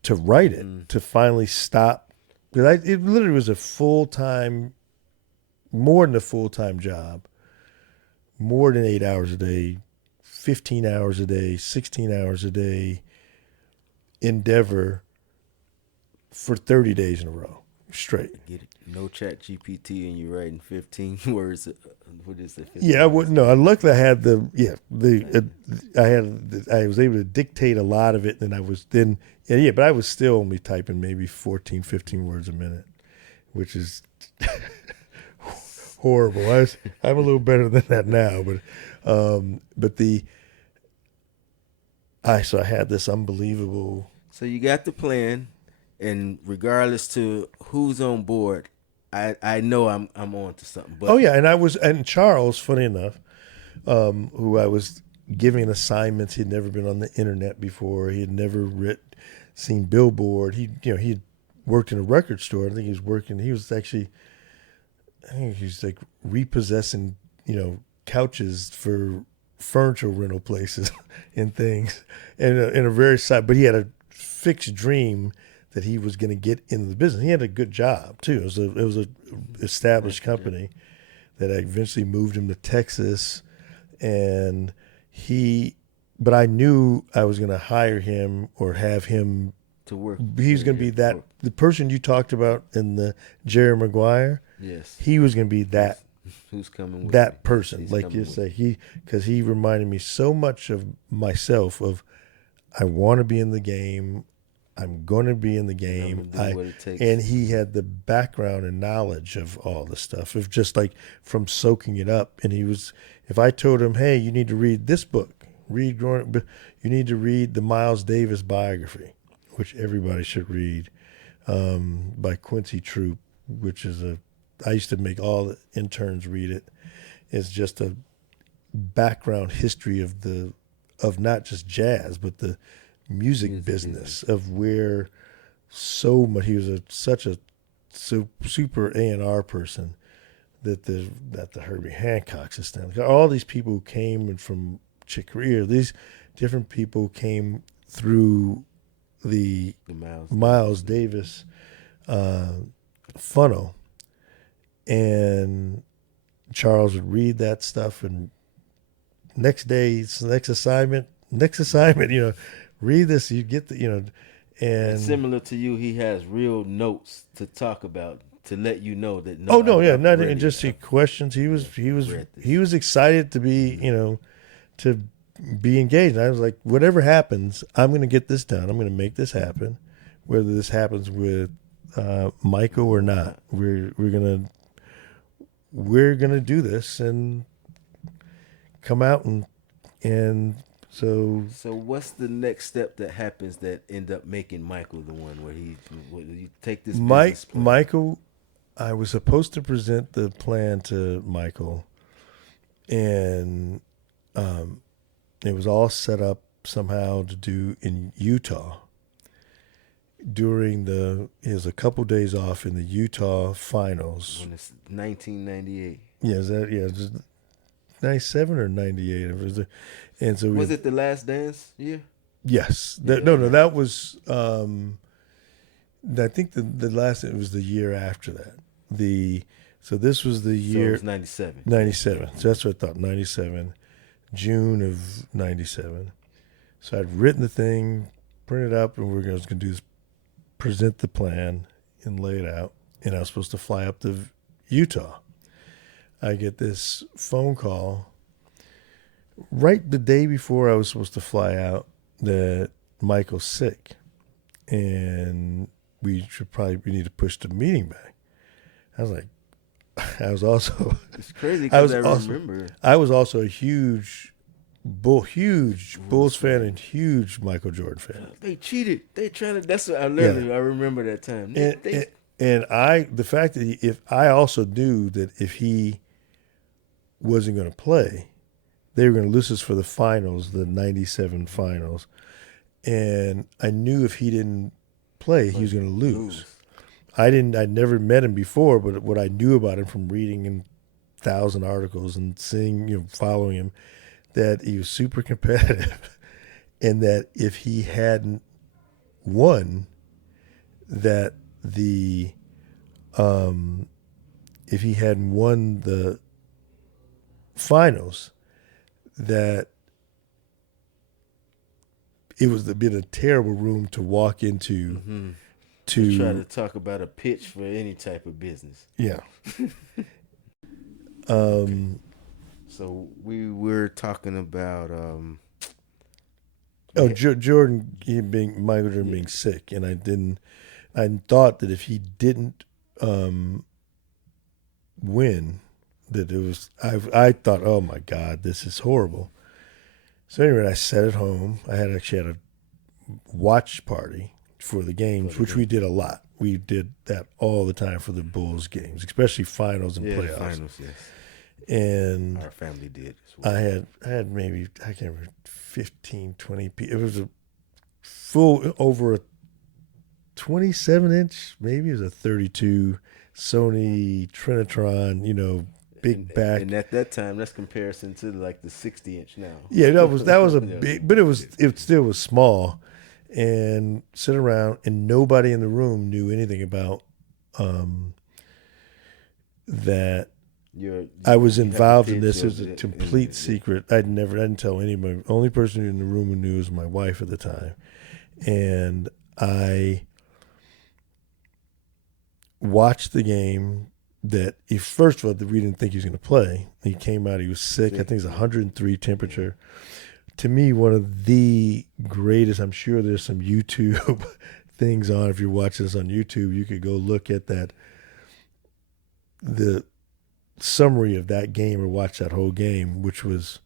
to write it, to finally stop, because it literally was a full-time, more than a full-time job, more than 8 hours a day, 15 hours a day, 16 hours a day endeavor for 30 days in a row straight. Get it. No chat GPT and you writing 15 words. What is it? Yeah, I wouldn't know. I luckily I had I was able to dictate a lot of it, and I was but I was still only typing maybe 14, 15 words a minute, which is horrible. I'm a little better than that now, so I had this unbelievable. So you got the plan, and regardless to who's on board, I know I'm on to something. But And Charles, funny enough, who I was giving assignments. He'd never been on the internet before. He had never seen Billboard. He worked in a record store. I think he was like repossessing, couches for furniture rental places and things, and in a very side. But he had a fixed dream that he was going to get into the business. He had a good job too. It was a established company that eventually moved him to Texas, but I knew I was going to hire him or have him to work. He's going to be the person you talked about in the Jerry Maguire. Yes, he was going to be that. Who's coming with that me? person? He's like you say, because he reminded me so much of myself. Of I want to be in the game. I'm going to be in the game. And he had the background and knowledge of all the stuff, of just like from soaking it up. And if I told him, "Hey, you need to read this book, you need to read the Miles Davis biography, which everybody should read, by Quincy Troop, which is I used to make all the interns read it. It's just a background history of not just jazz, but the music business, of where so much. He was such a super A&R person that the Herbie Hancocks and stuff. All these people who came from Chick Corea, these different people came through the Miles Davis funnel. And Charles would read that stuff, and next assignment, read this. You get the, And and similar to you, he has real notes to talk about to let you know that oh no, no, yeah, I've not read even it. just the questions. He was Read this. he was excited to be, to be engaged. And I was like, whatever happens, I'm going to get this done. I'm going to make this happen, whether this happens with Michael or not. We're gonna do this and come out and so So what's the next step that happens that end up making Michael the one where you take this business plan? Michael, I was supposed to present the plan to Michael, and it was all set up somehow to do in Utah. He has a couple days off in the Utah finals. When it's 1998. Just 97 or 98. And so Was it the Last Dance year? yes. Yeah, No, that was I think the last, it was the year after that. So this was the So it year was 97. 97. So that's what I thought. 97, June of 97. So I'd written the thing, printed up, and we were going to do this, present the plan and lay it out. And I was supposed to fly up to Utah. I get this phone call right the day before I was supposed to fly out that Michael's sick, and we need to push the meeting back. I was like, I was also It's crazy because I also, remember. I was also a huge Bulls fan and huge Michael Jordan fan. They cheated. They trying to. That's what I literally. I remember that time. And the fact that if I also knew that if he wasn't going to play, they were going to lose us for the finals, the 97 finals. And I knew if he didn't play, he was going to lose. I'd never met him before, but what I knew about him from reading 1,000 articles and seeing, following him, that he was super competitive, and that if he hadn't won, that if he hadn't won the finals, that it was been a terrible room to walk into. Mm-hmm. To try to talk about a pitch for any type of business. Yeah. So we were talking about Jordan, Michael Jordan being sick, and I thought that if he didn't win, that it was, I thought, oh my God, this is horrible. So anyway, I sat at home. I actually had a watch party for the games, which we did a lot. We did that all the time for the Bulls games, especially finals and playoffs. Finals, yes. And our family did as well. I had maybe, I can't remember, 15, 20 people. It was a full, over a 27-inch, maybe it was a 32 Sony Trinitron, big back. And at that time, that's comparison to like the 60-inch now. Yeah, that was a big, but it still was small. And sit around, and nobody in the room knew anything about that. I was involved in this. It was a complete secret. I didn't tell anybody. The only person in the room who knew was my wife at the time. And I watched the game that first of all, we didn't think he was going to play. He came out, he was sick. I think it was 103 temperature. To me, one of the greatest, I'm sure there's some YouTube things on. If you're watching this on YouTube, you could go look at the summary of that game or watch that whole game, which was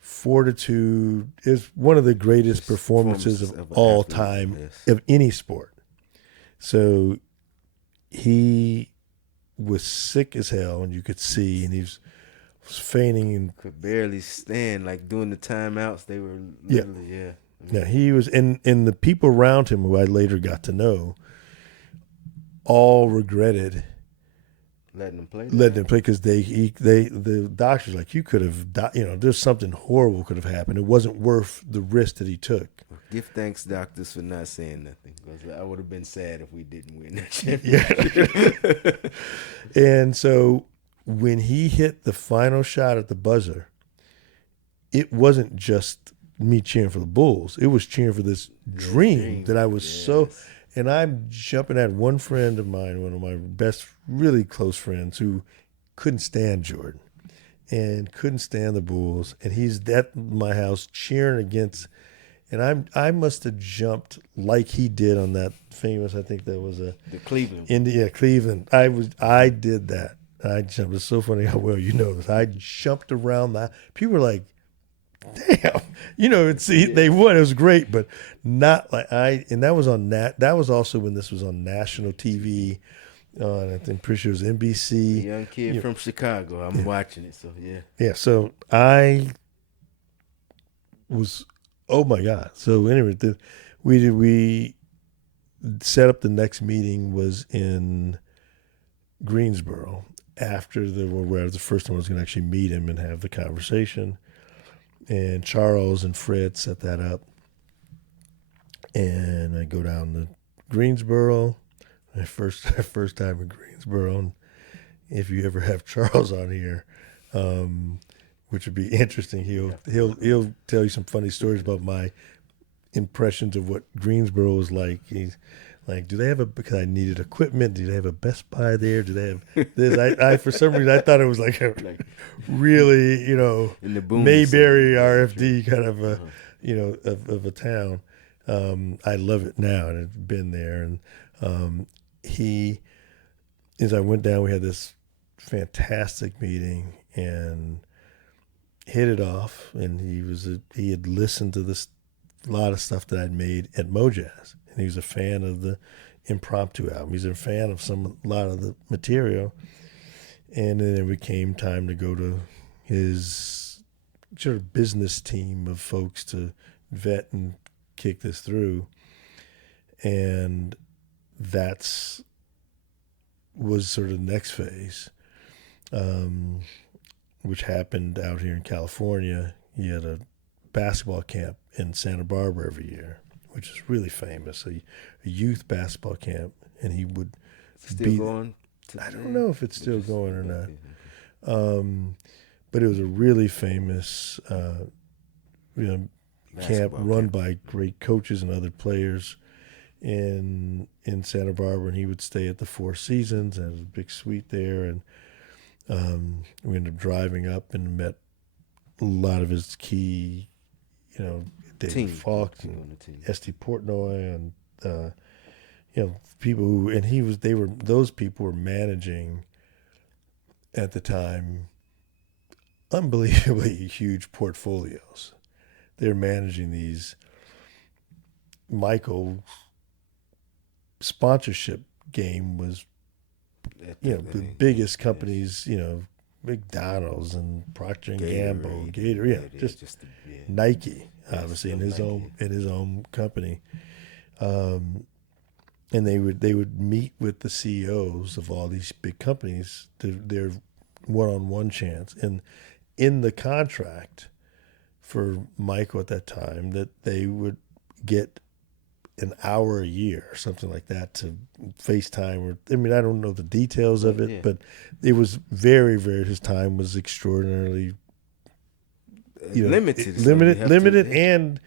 fortitude. Is one of the greatest performances of all time of any sport. So he was sick as hell, and you could see, and he was fainting and could barely stand. Like during the timeouts, they were literally, Yeah, he was, and the people around him, who I later got to know, all regretted letting him play because the doctors like, you could have died. There's something horrible could have happened. It wasn't worth the risk that he took. Give thanks, doctors, for not saying nothing, because I would have been sad if we didn't win that championship. And so when he hit the final shot at the buzzer, it wasn't just me cheering for the Bulls. It was cheering for this dream that I was so. Yes. And I'm jumping at one friend of mine, one of my best, really close friends, who couldn't stand Jordan and couldn't stand the Bulls, and he's at my house cheering against. And I must have jumped like he did on that famous. I think that was The Cleveland. Cleveland. I did that. I jumped. It's so funny how well you know this. I jumped around that. People were like, "Damn," they won. It was great, but not like I. And that was on that. That was also when this was on national TV. I think pretty sure it was A NBC. young kid from Chicago. I'm watching it, so yeah. Yeah. So I was. Oh my God. So anyway, we set up the next meeting was in Greensboro after where the first time I was going to actually meet him and have the conversation. And Charles and Fred set that up. And I go down to Greensboro. My first time in Greensboro. And if you ever have Charles on here, which would be interesting, he'll tell you some funny stories about my impressions of what Greensboro was like. He's like, do they have because I needed equipment. Do they have a Best Buy there? Do they have this? I for some reason I thought it was like a really, In the boom Mayberry RFD kind of a, of a town. I love it now, and I've been there. And as I went down, we had this fantastic meeting and hit it off. And he had listened to a lot of stuff that I'd made at Mojazz. And he was a fan of the Impromptu album. He's a fan of a lot of the material. And then it became time to go to his sort of business team of folks to vet and kick this through. And was sort of the next phase, which happened out here in California. He had a basketball camp in Santa Barbara every year, which is really famous, a youth basketball camp, and he would still going. I don't know if it's still going or not, but it was a really famous camp run by great coaches and other players in Santa Barbara, and he would stay at the Four Seasons and had a big suite there, and we ended up driving up and met a lot of his key, David Falk and St. Portnoy and people who, and those people were managing at the time unbelievably huge portfolios. They're managing these Michael sponsorship game was the biggest companies, McDonald's and Procter and Gamble, Gatorade, Nike, obviously in his own company, and they would meet with the CEOs of all these big companies to their one-on-one chance, and in the contract for Michael at that time that they would get an hour a year or something like that to FaceTime I don't know the details of it, but it was very, very, his time was extraordinarily limited and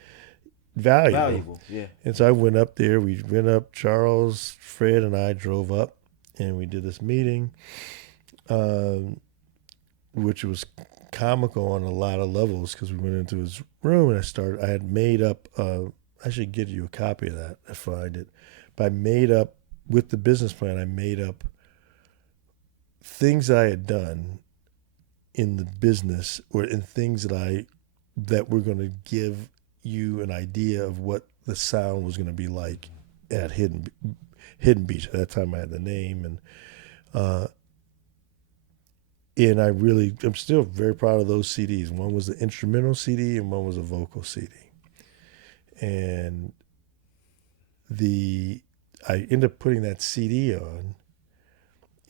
valuable. Yeah. And so I went up there, Charles, Fred and I drove up and we did this meeting, which was comical on a lot of levels because we went into his room and I had made up, I should give you a copy of that if I find it. But I made up, with the business plan, I made up things I had done in the business or in things that were going to give you an idea of what the sound was going to be like at Hidden Beach. At that time I had the name, and I'm still very proud of those CDs. One was the instrumental CD and one was a vocal CD. And I ended up putting that CD on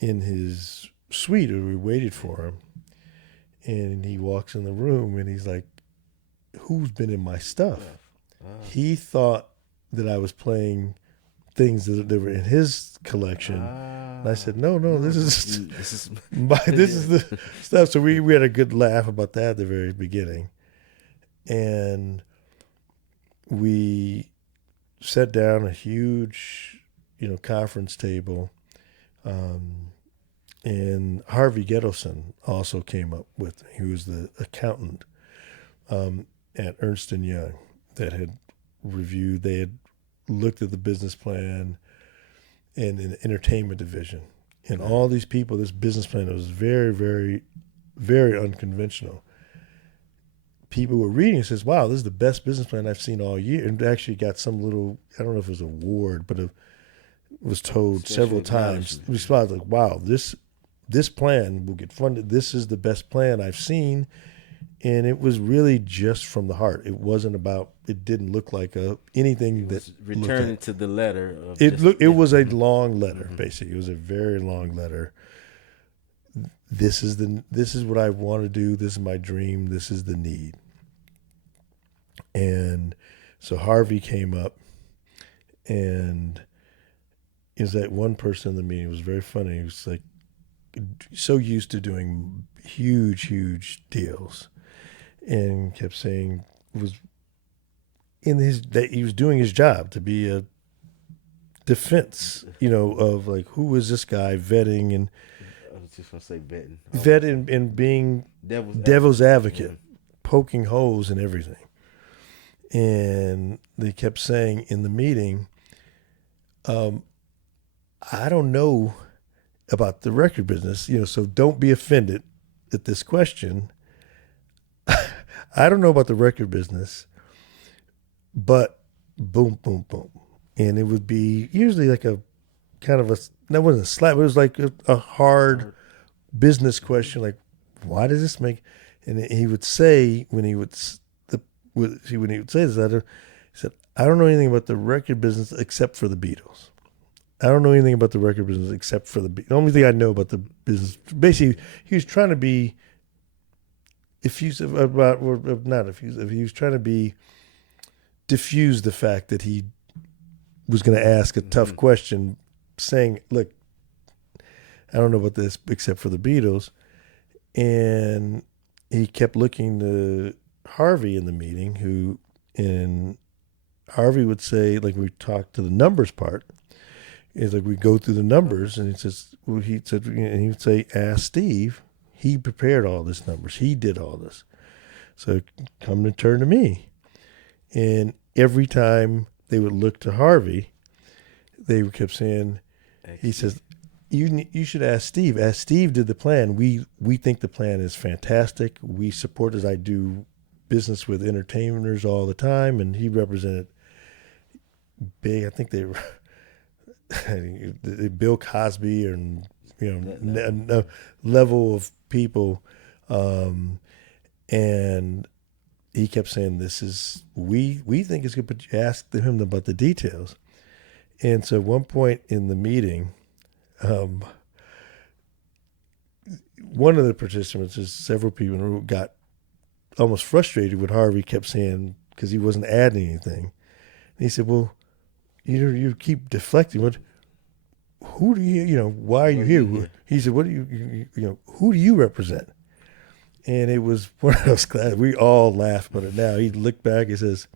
in his suite, or we waited for him. And he walks in the room and he's like, who's been in my stuff? He thought that I was playing things that were in his collection. And I said, no, this is the stuff. So we had a good laugh about that at the very beginning. And we sat down a huge, conference table, and Harvey Gettleson also came up with. He was the accountant at Ernst and Young that had reviewed. They had looked at the business plan and in the entertainment division, and all these people. This business plan was very, very, very unconventional. People were reading and says, "Wow, this is the best business plan I've seen all year," and actually got some little, I don't know if it was an award, but it was told several times. We was like, "Wow, this plan will get funded. This is the best plan I've seen," and it was really just from the heart. It wasn't about. It didn't look like anything that returning to the letter. It was a long letter, basically. It was a very long letter. This is what I want to do. This is my dream. This is the need. And so Harvey came up, and is that one person in the meeting. It was very funny. He was like so used to doing huge deals, and kept saying that he was doing his job to be a defense, of like, who is this guy vetting and. I was just gonna say betting. Vet and being devil's advocate, poking holes in everything. And they kept saying in the meeting, I don't know about the record business, so don't be offended at this question. I don't know about the record business, but boom, boom, boom. And it would be usually like a kind of that wasn't a slap. It was like a hard business question, like, why does this make? And he would say when he would say this, he said, "I don't know anything about the record business except for the Beatles. I don't know anything about the record business except for the Beatles. The only thing I know about the business." Basically, he was trying to be effusive about, or not effusive. He was trying to be diffuse the fact that he was going to ask a tough question, saying, "Look, I don't know about this except for the Beatles." And he kept looking to Harvey in the meeting, and Harvey would say, like, we talked to the numbers part, is like we go through the numbers, and and he would say, "Ask Steve. He prepared all this numbers. He did all this. So come to turn to me." And every time they would look to Harvey, they kept saying, he says, you should ask Steve. As Steve did the plan, we think the plan is fantastic. We support, as I do business with entertainers all the time, and he represented big. I think they were Bill Cosby, and a level of people, and he kept saying, "This is we think it's good," but you asked him about the details. And so at one point in the meeting, one of the participants, is several people, got almost frustrated with Harvey kept saying, because he wasn't adding anything. And he said, "Well, you keep deflecting. What? Who do you why are you here?" He said, "What do who do you represent?" And it was one of those classes. We all laugh about it now. He looked back and says,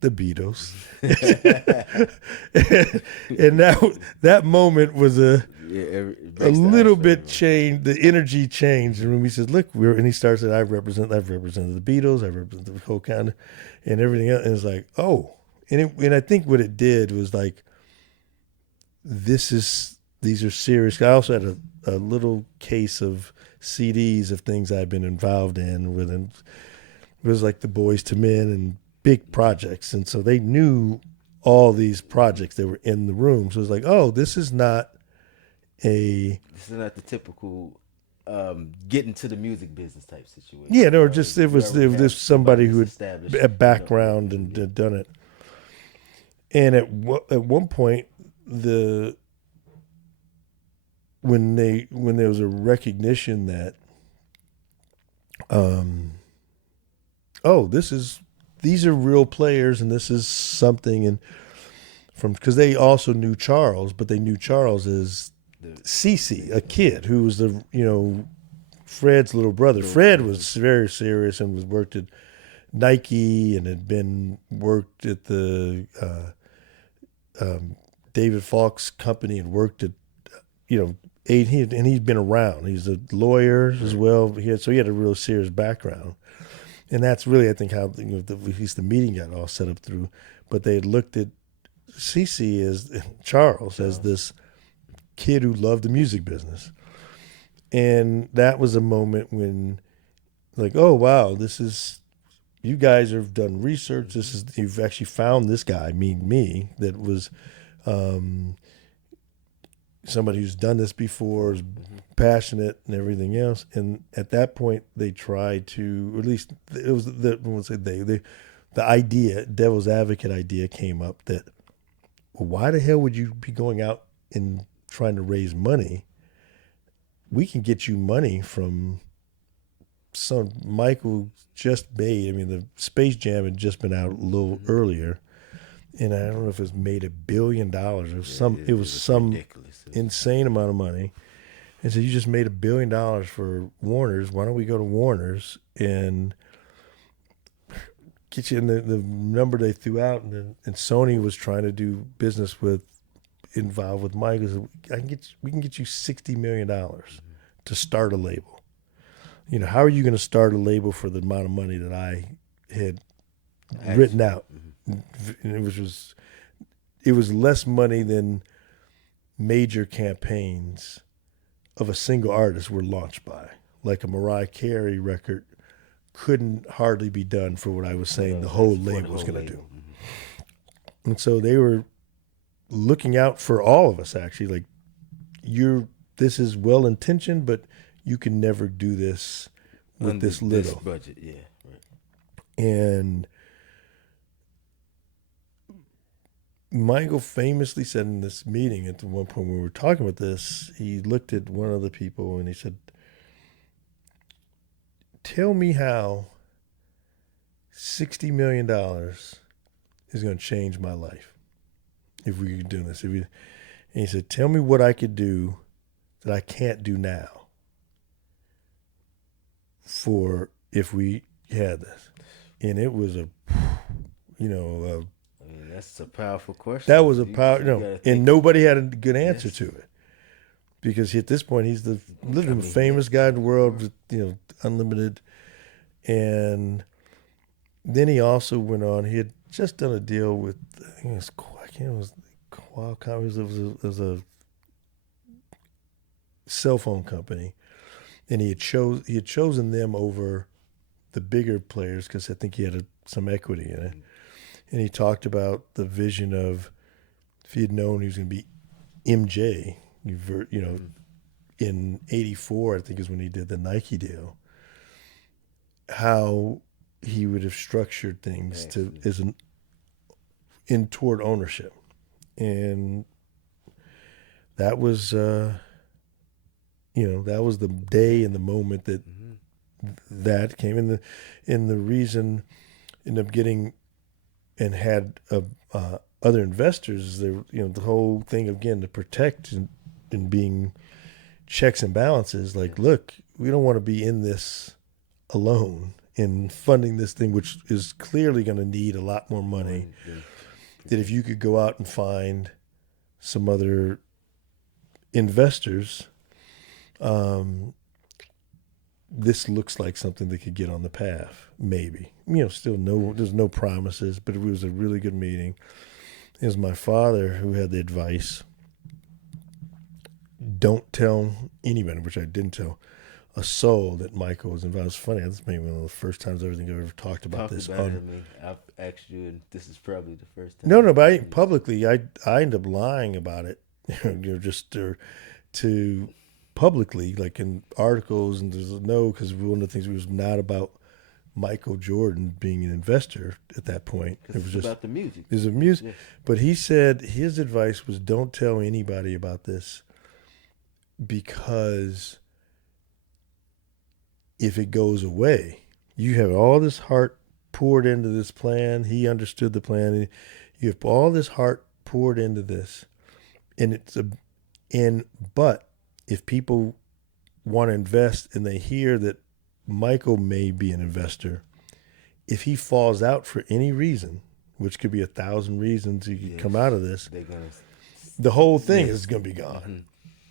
"The Beatles." and that moment was a little bit changed. The energy changed. And when we said, "Look," and he starts that I've represented the Beatles, I represent the whole kind of, and everything else. And it's like, oh, and I think what it did was like, these are serious. I also had a little case of CDs of things I've been involved in with, and it was like the Boys to Men and big projects. And so they knew all these projects. They were in the room. So it was like, oh, this is not the typical getting to the music business type situation. Yeah, no, just it was somebody who had a background and had done it. And at one point, when there was a recognition that, these are real players, and this is something, and because they also knew Charles, but they knew Charles as Cece, a kid who was Fred's little brother. Fred was very serious and worked at Nike and had been worked at the David Falk's company and worked at, and he'd been around. He's a lawyer as well. So he had a real serious background. And that's really, I think, how at least the meeting got all set up through. But they had looked at CC as Charles as this kid who loved the music business. And that was a moment when, like, oh, wow, you guys have done research. You've actually found this guy, me, that was somebody who's done this before, is passionate and everything else. And at that point, they tried to, or at least it was the idea, devil's advocate idea came up that, well, why the hell would you be going out and trying to raise money? We can get you money from some Michael just made. I mean, the Space Jam had just been out a little earlier, and I don't know if it was made $1 billion or it was some ridiculous, insane amount of money. And so you just made $1 billion for Warner's. Why don't we go to Warner's and get you in the number they threw out? And Sony was trying to do business involved with Michael. So we can get you $60 million to start a label. How are you going to start a label for the amount of money that I had written out? And it was less money than major campaigns of a single artist were launched by. Like a Mariah Carey record couldn't hardly be done for what I was saying the whole label was going to do. And so they were looking out for all of us, actually. Like, this is well intentioned, but you can never do this with under this little this budget. Yeah, right. And Michael famously said in this meeting at one point when we were talking about this, he looked at one of the people and he said, "Tell me how $60 million is going to change my life if we could do this." And he said, "Tell me what I could do that I can't do now for if we had this." And it was that's a powerful question. That was and nobody had a good answer to it, because at this point he's the living famous guy in the world with unlimited. And then he also went on. He had just done a deal with, I think it was Qualcomm. It was a cell phone company, and he had chosen them over the bigger players because I think he had some equity in it. And he talked about the vision of, if he had known he was going to be MJ, in '84, I think is when he did the Nike deal, how he would have structured things toward ownership. And that was, that was the day and the moment that came in. The reason ended up getting and had other investors, the whole thing again to protect and being checks and balances. Like, look, we don't want to be in this alone in funding this thing, which is clearly going to need a lot more money. That if you could go out and find some other investors, this looks like something that could get on the path. Maybe, still there's no promises, but it was a really good meeting. It was my father who had the advice: don't tell anybody, which I didn't tell a soul, that Michael was involved. It's funny, this may be one of the first times I've ever talked about this. I've asked you, and this is probably the first time. No, but publicly, I ended up lying about it, just to publicly, like in articles, and because one of the things was not about Michael Jordan being an investor at that point. It was just about the music. It was a music, yeah. But he said his advice was, don't tell anybody about this, because if it goes away, you have all this heart poured into this plan. He understood the plan. And you have all this heart poured into this, and but if people want to invest and they hear that Michael may be an investor, if he falls out for any reason, which could be 1,000 reasons he could come out of this, They're gonna, the whole thing is going to be gone.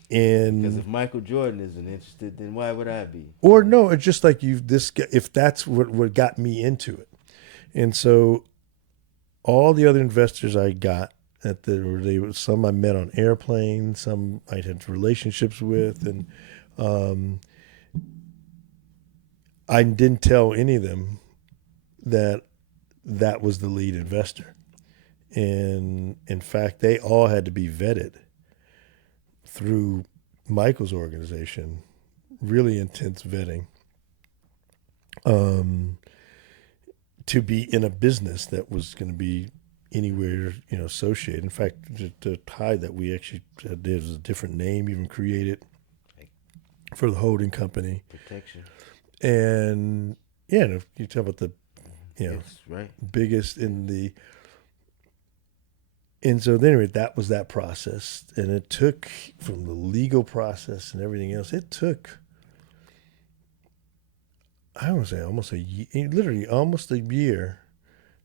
And because if Michael Jordan isn't interested, then why would I be? or no, it's just like if that's what got me into it. And so all the other investors I got some I met on airplanes, some I had relationships with, and I didn't tell any of them that was the lead investor. And in fact, they all had to be vetted through Michael's organization, really intense vetting, to be in a business that was going to be anywhere, associated. In fact, the tie that we actually did was a different name, even created for the holding company. Protection. And if you talk about the, Yes, right. biggest in the. And so anyway, that was that process. And it took, from the legal process and everything else, it took, I want to say almost a year, literally almost a year,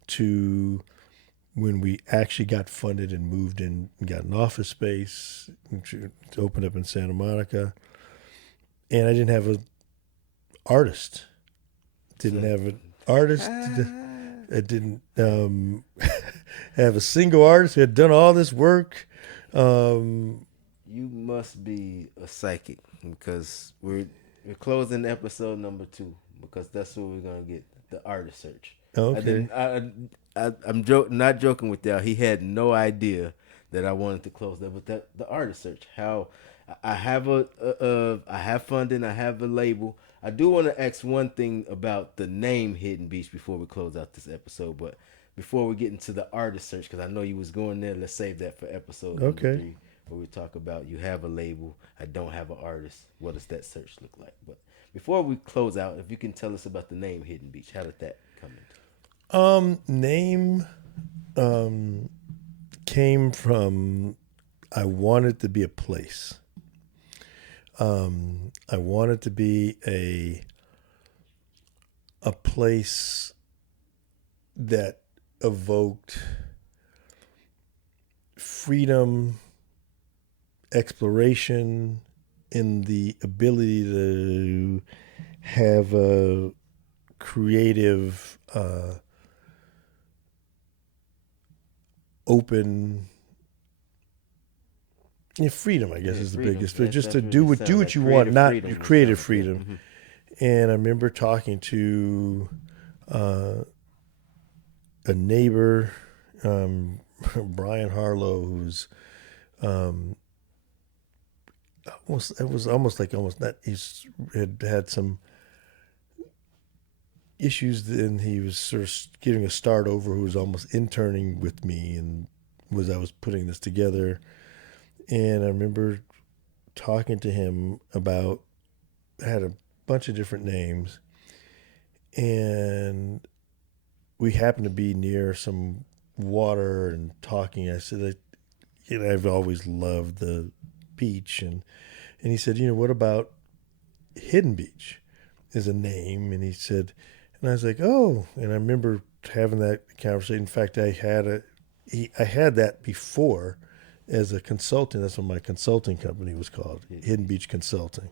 to when we actually got funded and moved in and got an office space to open up in Santa Monica. And I didn't have an artist. Didn't have an artist. I didn't have a single artist who had done all this work. You must be a psychic, because we're closing episode number 2, because that's where we're gonna get the artist search. Okay. I'm not joking with y'all. He had no idea that I wanted to close that, but the artist search. How I have I have funding. I have a label. I do want to ask one thing about the name Hidden Beach before we close out this episode. But before we get into the artist search, because I know you was going there, let's save that for episode number 3, where we talk about you have a label. I don't have an artist. What does that search look like? But before we close out, if you can tell us about the name Hidden Beach, how did that come into? Name came from, I wanted to be a place. I wanted to be a place that evoked freedom, exploration, and the ability to have a creative, open. Yeah, freedom, I guess, is the biggest. But just to do what you want, not your creative freedom. Mm-hmm. And I remember talking to a neighbor, Brian Harlow, who's almost not. He's had some issues, and he was sort of getting a start over. Who was almost interning with me, and I was putting this together. And I remember talking to him about, had a bunch of different names, and we happened to be near some water and talking. I said, I've always loved the beach, and he said, what about Hidden Beach as a name? And he said, and I was like, oh, and I remember having that conversation. In fact, I had that before. As a consultant, that's what my consulting company was called, Hidden Beach Consulting,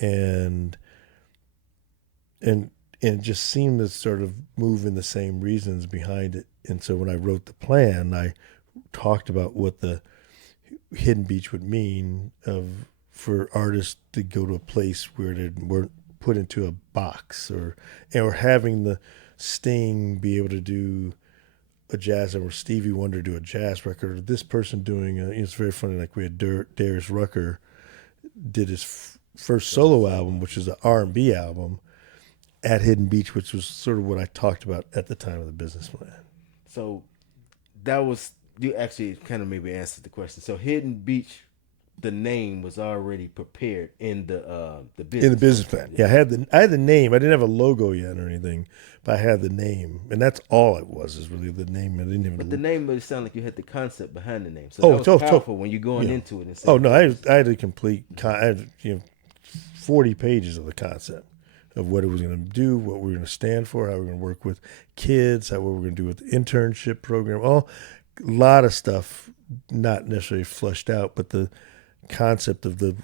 and it just seemed to sort of move in the same reasons behind it. And so when I wrote the plan, I talked about what the Hidden Beach would mean for artists to go to a place where they weren't put into a box, or having the Sting be able to do a jazz, or Stevie Wonder do a jazz record, or this person doing it's very funny, like we had Darius Rucker did his first solo album, which is an R&B album, at Hidden Beach, which was sort of what I talked about at the time of the business plan. So that was, you actually kind of maybe answered the question. So Hidden Beach, the name was already prepared in the business. In the business plan. Yeah, I had the name. I didn't have a logo yet or anything, but I had the name, and that's all it was. Is really the name. I didn't even. But the name made it sound like you had the concept behind the name. So that was powerful when you're going into it. And no, I had a complete. I had 40 pages of the concept of what it was going to do, what we were going to stand for, how we were going to work with kids, how what we were going to do with the internship program, all a lot of stuff not necessarily fleshed out, but the concept of the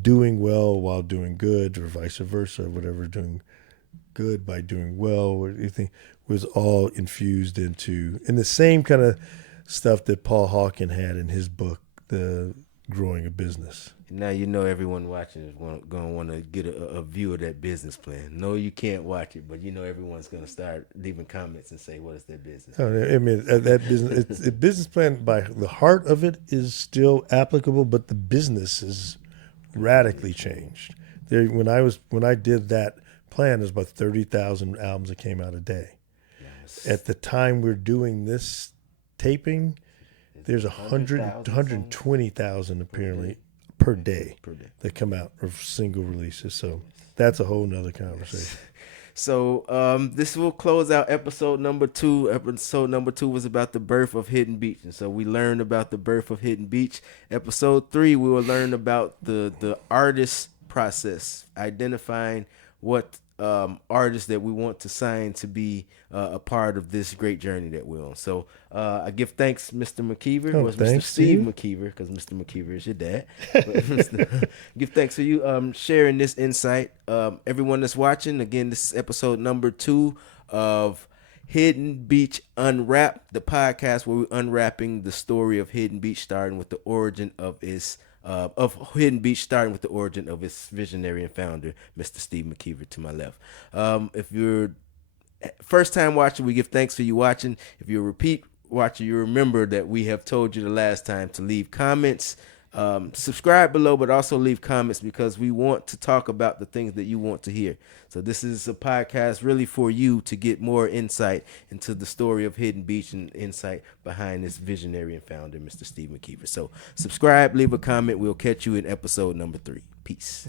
doing well while doing good, or vice versa, whatever, doing good by doing well, what you think, was all infused into, in the same kind of stuff that Paul Hawken had in his book, The Growing a Business. Now you know everyone watching is going to want to get a view of that business plan. No, you can't watch it, but you know everyone's going to start leaving comments and say, "What is that business?" I mean, that business, the business plan, by the heart of it, is still applicable, but the business is radically changed. There, when I did that plan, there's about 30,000 albums that came out a day. Yes. At the time we're doing this taping, there's 100,000 120,000 apparently per day per day that come out of single releases. So that's a whole nother conversation. So this will close out episode number 2. Episode number 2 was about the birth of Hidden Beach, and so we learned about the birth of Hidden Beach. Episode 3, we will learn about the artist process, identifying what artists that we want to sign to be a part of this great journey that we're on. So I give thanks, Mr. McKeever. It was Mr. Steve McKeever, because Mr. McKeever is your dad. Give thanks for you sharing this insight. Everyone that's watching, again, this is episode number 2 of Hidden Beach Unwrapped, the podcast where we're unwrapping the story of Hidden Beach, starting with the origin of its Hidden Beach, starting with the origin of its visionary and founder, Mr. Steve McKeever, to my left. If you're first time watching, we give thanks for you watching. If you're a repeat watcher, you remember that we have told you the last time to leave comments. Subscribe below, but also leave comments, because we want to talk about the things that you want to hear. So this is a podcast really for you to get more insight into the story of Hidden Beach and insight behind this visionary and founder, Mr. Steve McKeever. So subscribe, leave a comment. We'll catch you in episode number 3. Peace.